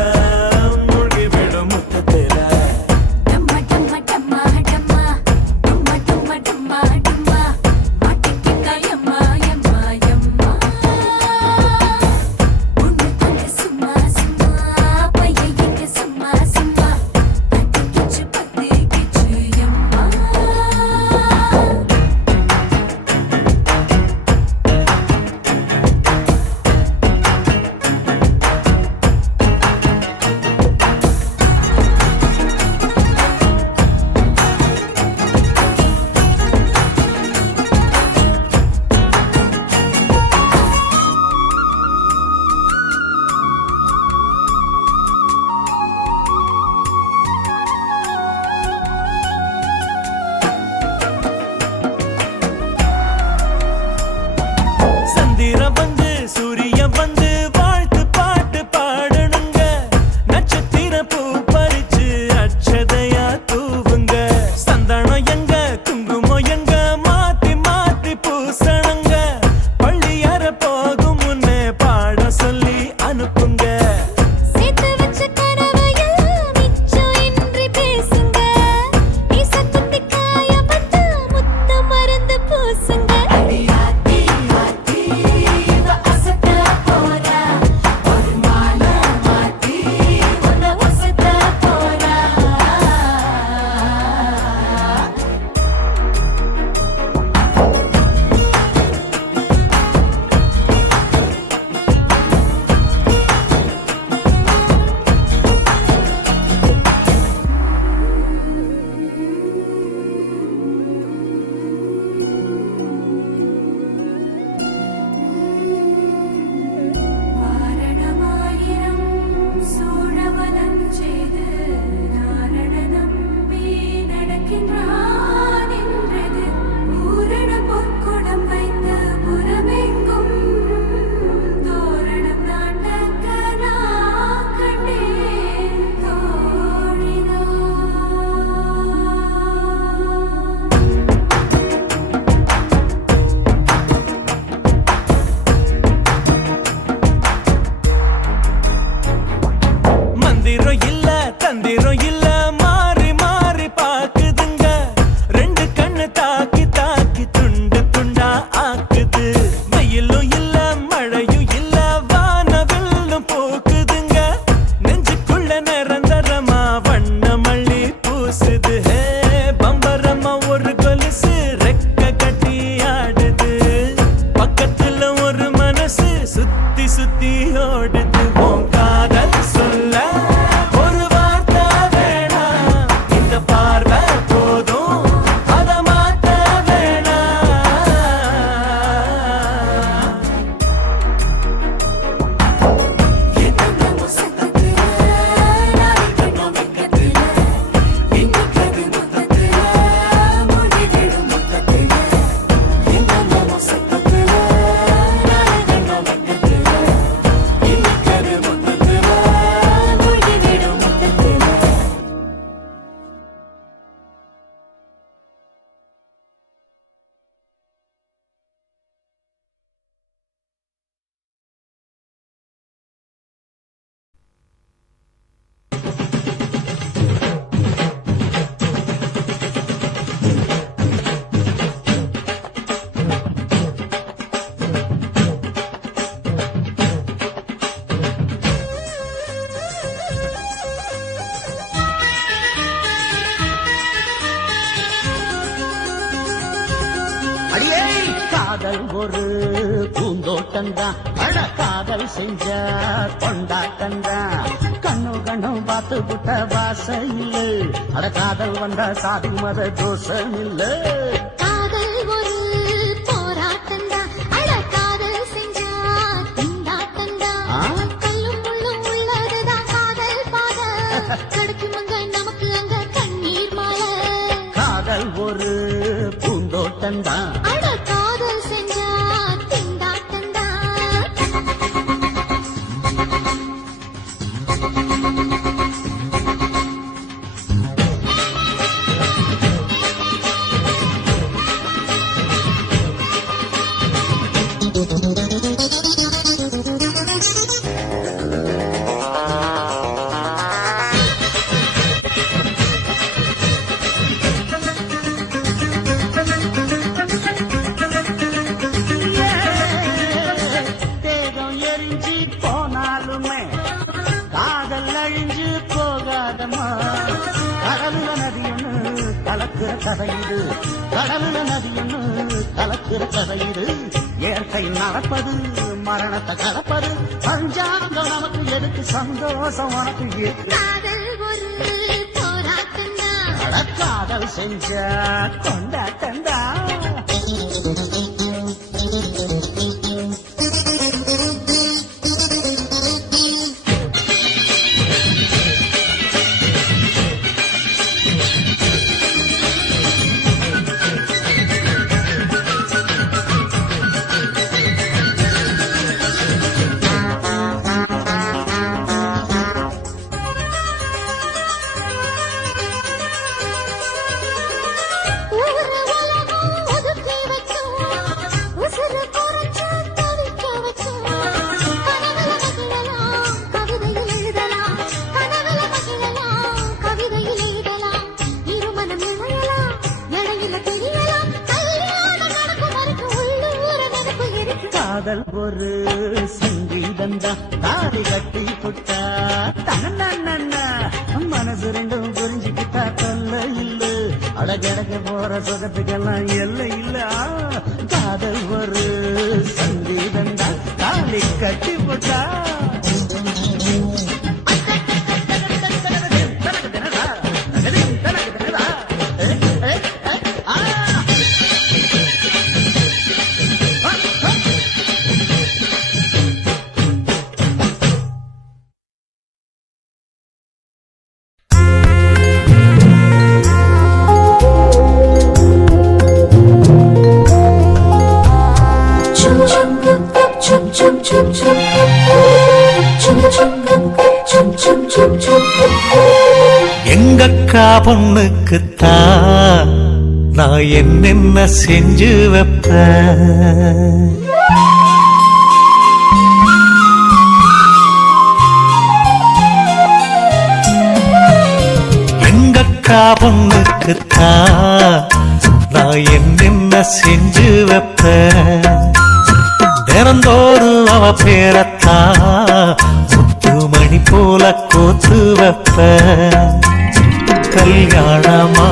காதல் ஒரு பூந்தோட்டந்தான் அட காதல் செஞ்ச கொண்டாட்டந்தான் கண்ணு கண்ணும் பார்த்து புட்ட வாசம் இல்ல அட காதல் வந்தா சாதி மத தோஷம் இல்ல காதல் ஒரு போராட்டந்தா அட காதல் செஞ்சா திண்டாட்டந்தா கல்லும் முள்ளும் உள்ளதுதான் காதல் பாத கிடைக்குமங்க நமக்கு அங்க கண்ணீர் மாலை காதல் ஒரு பூந்தோட்டந்தான் அட காதல் செஞ்சா திண்டாட்டந்தா தேகம் எரிஞ்சு போனாலுமே காதல் அழிஞ்சு போகாதம்மா கடவுள நதியொன்னு கலக்குற கதையுது கடவுள நதியொன்னு கலக்குற கதையுது இயற்கை நடப்பது மரணத்தை கடப்பது பஞ்சாங்கம் நமக்கு எதுக்கு சந்தோஷம் உனக்கு இருக்கு காதல் ஒரு போராட்டந்தா காதல் செஞ்ச கொண்டாட்டந்தா ஊரு உலகம் ஒதுக்கி வச்சும் உசுறு குறைச்சு தவிக்க வச்சும் கனவுல மகிழலாம் கவிதையில் எழுதலாம் கனவுல மகிழலாம் கவிதையில் எழுதலாம் இருமனம் இணையலாம் இடையில தெரியலாம் கல்யாணம் நடக்கும் வரைக்கும் உள்ளூர நினைப்பு இருக்கு காதல் ஒரு சங்கீதந்தா தாலி கட்டி புட்டா தன்னா மனசு ரெண்டும் புரிஞ்சுக்கிட்டா தொல்ல இல்ல அடகடக்க போற சுகத்துக்கெல்லாம் எல்லை இல்ல காதல் ஒரு சங்கீதந்தா தாலி கட்டி புட்டா எங்கக்கா பொண்ணுக்குத்தான் நான் என்னென்ன செஞ்சு வைப்பேன் எங்கக்கா பொண்ணுக்குத்தான் நான் என்னென்ன செஞ்சு வைப்பேன் தினந்தோறும் அவ பேரத்தான் முத்துமணி போல கோத்து வைப்பேன் கல்யாணமா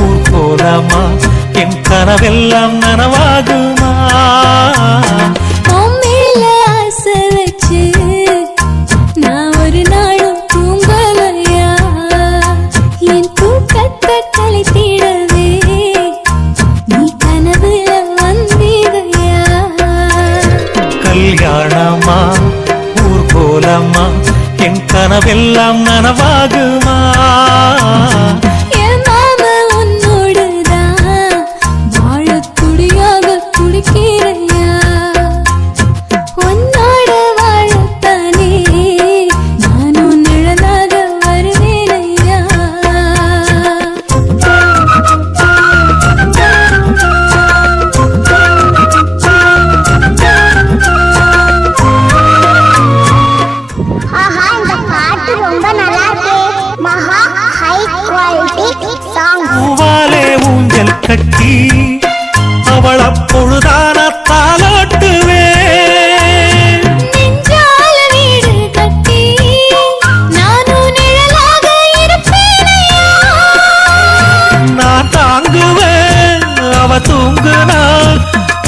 ஊர் போலாமா என் கனவெல்லாம் நனவாகுமா மேல ஆசை வச்சு நான் ஒரு நாளும் தூங்கலையா என் தூக்கத்தை கலைத்திடவே நீ கனவுல வந்திடையா கல்யாணமா ஊர் போலாமா என் கனவெல்லாம் நனவாகுமா என் மாமா உன்னோடுதான் வாழத் துடியாக துடிக்கிறையா உன்னோட வாழத்தானே நானும் நிழலாக வருவேனையா ஆஹா இந்த பாட்டு ரொம்ப நல்லா இருக்கு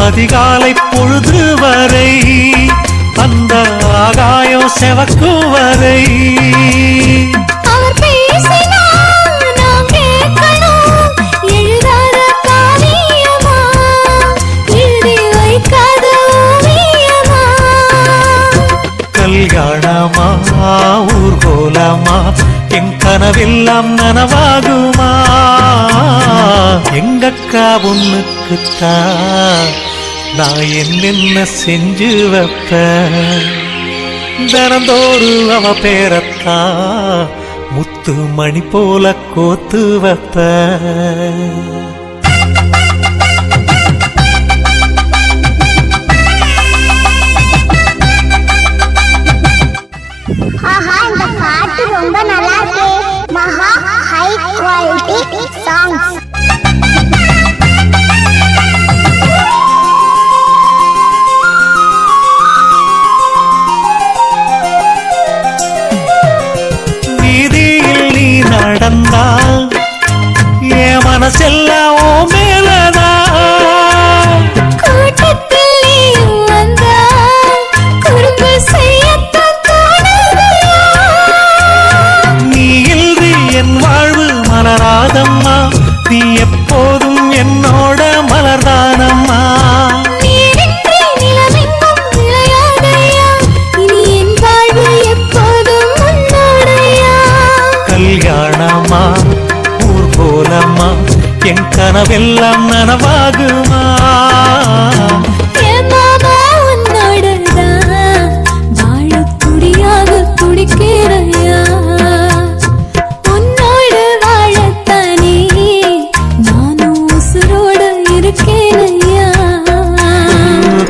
அதிகாலை பொழுது வரை அந்த ஆகாயம் செவக்கும் வரை அவர் பேசினால் நாம் கேட்கணும். எழுதாத காவியமா, எழுதி வைக்காத ஓவியமா. கல்யாணமா ஊர்கோலமா என் கனவெல்லாம் நனவாகுமா எங்கக்கா பொண்ணுக்குத்தான் நான் என்னென்ன செஞ்சு வைப்பேன் தினந்தோறு அவ பேரத்தான் முத்து மணி போல கோத்து வைப்பேன். ஆஹா இந்த பாட்டு ரொம்ப நல்லா இருக்கு. மகா ஹை குவாலிட்டி சாங்ஸ். வீதியில் நீ நடந்தா என் மனசெல்லாம் ஓ மேலதான் கூட்டத்தில் நீயும் வந்தா குறும்பு செய்யத்தான் தோணுதையா. நீ இன்றி என் வாழ்வு மலராதம்மா நீ எப்போதும் என்னோட மலர்தானம்மா நீரின்றி நிலவெங்கும் விளையாதையா. இனி என் வாழ்வு எப்போதும் உன்னோடையா. கல்யாணமா ஊர்கோலமா என் கனவெல்லாம் நனவாகுமா என் மாமா உன்னோடதான் வாழத் துடியாக துடிக்கிறையா. உன்னோடு வாழத்தானே நானும் உசுரோட இருக்கேனையா.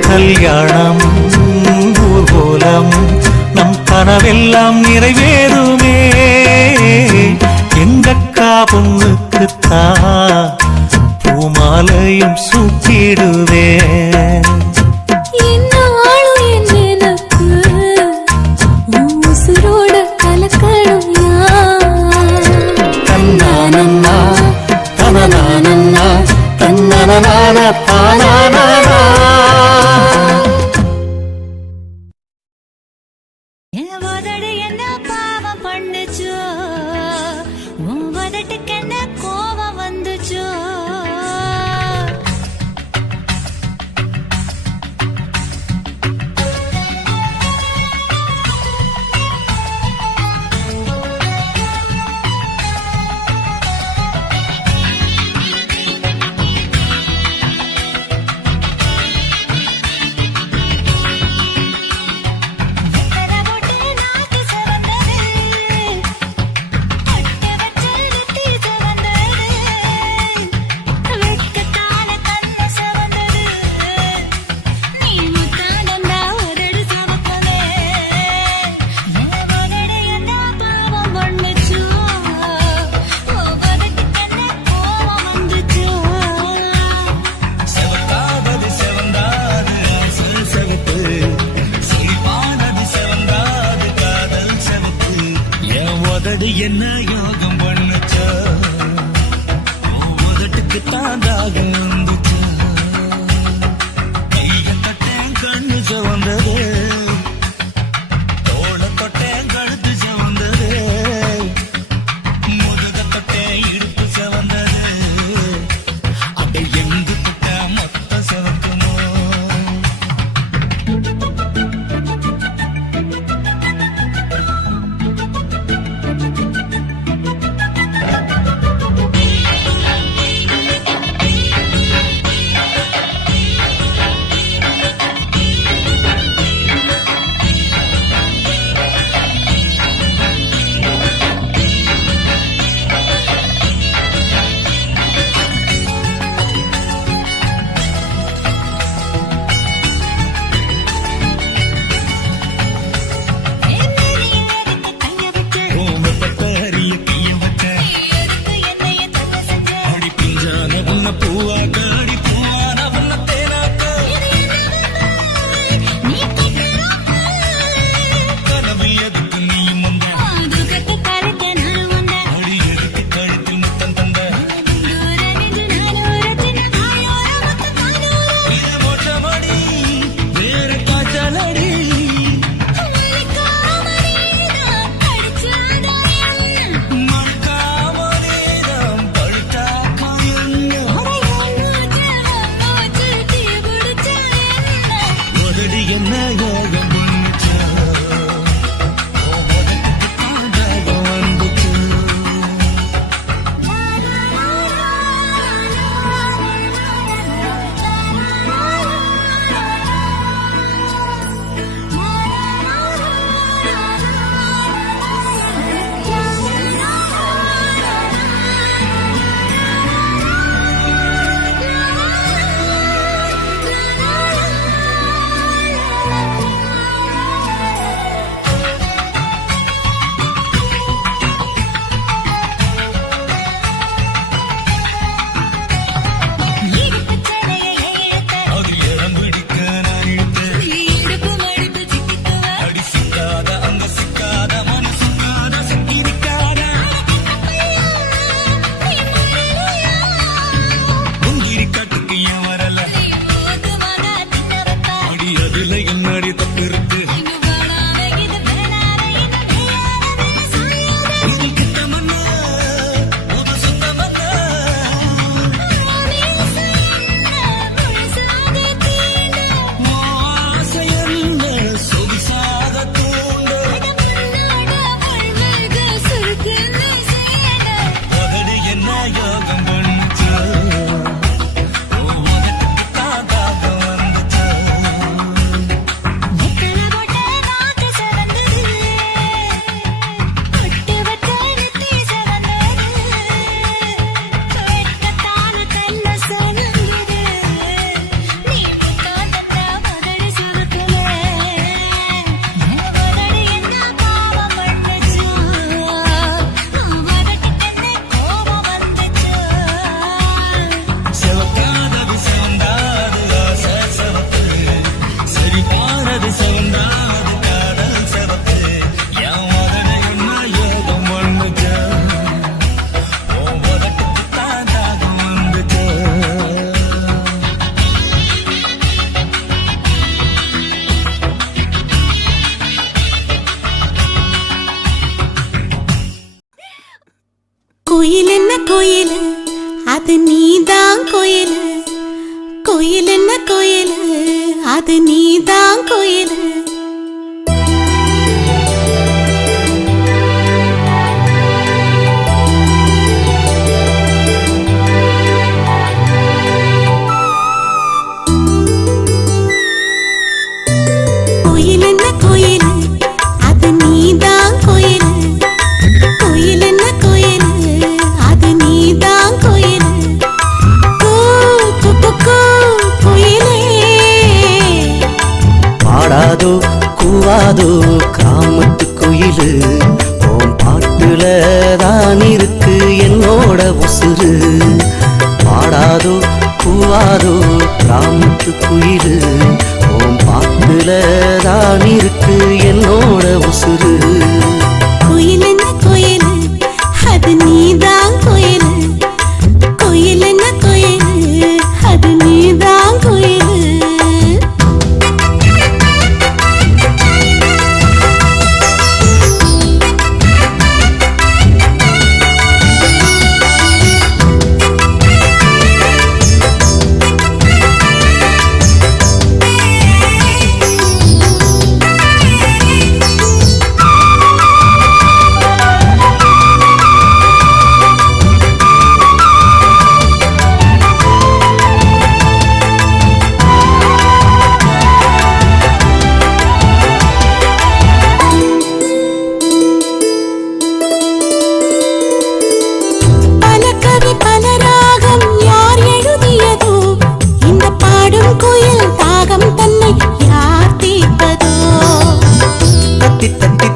கல்யாணம் ஊர்கோலம் நம் கனவெல்லாம் நிறைவேறுமே எங்கக்கா பொண்ணுக்குத்தான் பூமாலையும் சூட்டிடுவேன். என்னாலும் என் நினைப்பு உன் உசுரோட கலக்கணும்யா. தன்னானன்னா தனனானன்னா தன்னனனான தானானா என் உதடு என்ன பாவம் பண்ணுச்சோ, உன் உதட்டுக்கு என்ன கோபம் வந்துச்சோ. என்ன யோகம் பண்ணுச்சா உதட்டுக்கு தாண்டாக வந்துச்சா கைய தொட்டேன் கண்ணு சவந்தது தோட தொட்டேன் கழுத்து சவந்தது முதுக தொட்டேன் இடுப்பு சவந்தது அப்படி எங்கு கிட்ட மொத்த சவக்குமோ கோயில் என்ன கோயில், அது நீதான் கோயில். கோயில் என்ன கோயில், அது நீதான் கோயில். கோயில் என்ன கோயில், அது நீதான் கோயில். கோயில் என்ன கோயில், அது நீதான் கோயில். கூ கூ கூ கூ கோயிலே. பாடாதோ கூவாதோ கிராமத்து குயிலு, ஓம் பாட்டுல தான் இருக்கு என்னோட உசுறு. பாடாதோ கூவாதோ கிராமத்து குயிலு, ஓம் பாட்டுல தான் இருக்கு என்னோட உசுறு. கோயில் என்ன கோயில், அது நீதான் கோயில். கோயில் என்ன கோயில், அது நீதான் கோயில்.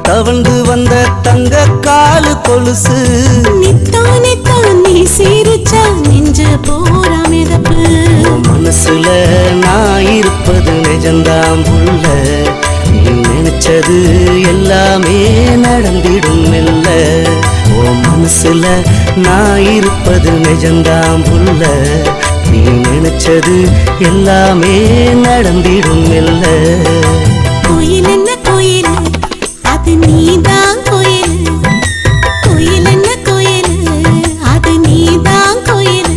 தவழ்ந்து வந்த தங்க காலு கொலுசு, நித்தோ நித்தோ நீ சிரிச்சா நெஞ்ச போற மிதப்பு. மனசுல நான் இருப்பது நிஜந்தாம் புள்ள, நீ நினைச்சது எல்லாமே நடந்திடும் மெல்ல. ஓ மனசுல நான் இருப்பது நிஜந்தாம் புள்ள, நீ நினைச்சது எல்லாமே நடந்திடும் மெல்ல. கோயில் என்ன கோயில், அது நீதான் கோயில். கோயில் என்ன கோயில், அது நீதான் கோயில்.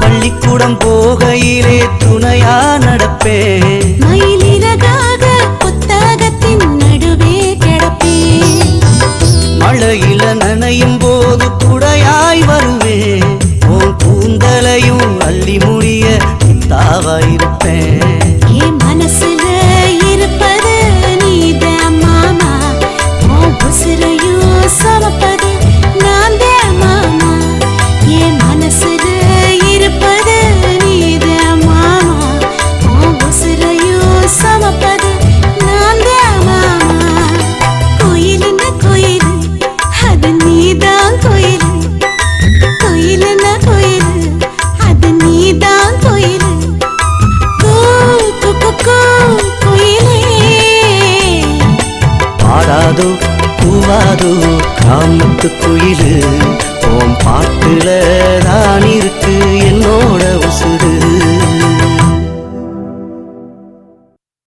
பள்ளிக்கூடம் போகையிலே துணையா நடப்பேன், மயிலிறகாக புத்தகத்தின் நடுவே கிடப்பேன். மழையில நனையும் போது குடையாய் வருவேன், உன் கூந்தலையும் அள்ளி முடிய தாவாயிருப்பேன். என் மனசுல இருப்பது நீதான் மாமா, உன் உசிரையும் சமப்பது நான் தான் மாமா. என் மனசுல இருப்பது நீதான் மாமா, உன் உசிரையும் சமப்பது நான் தான் மாமா. கோயில் என்ன கோயில், அது நீதான் கோயில். கோயில் என்ன கோயில், அது நீதான் கோயில். கூ கூ கூ கூ கோயிலே. பாடாதோ கூவாதோ கிராமத்து குயிலு,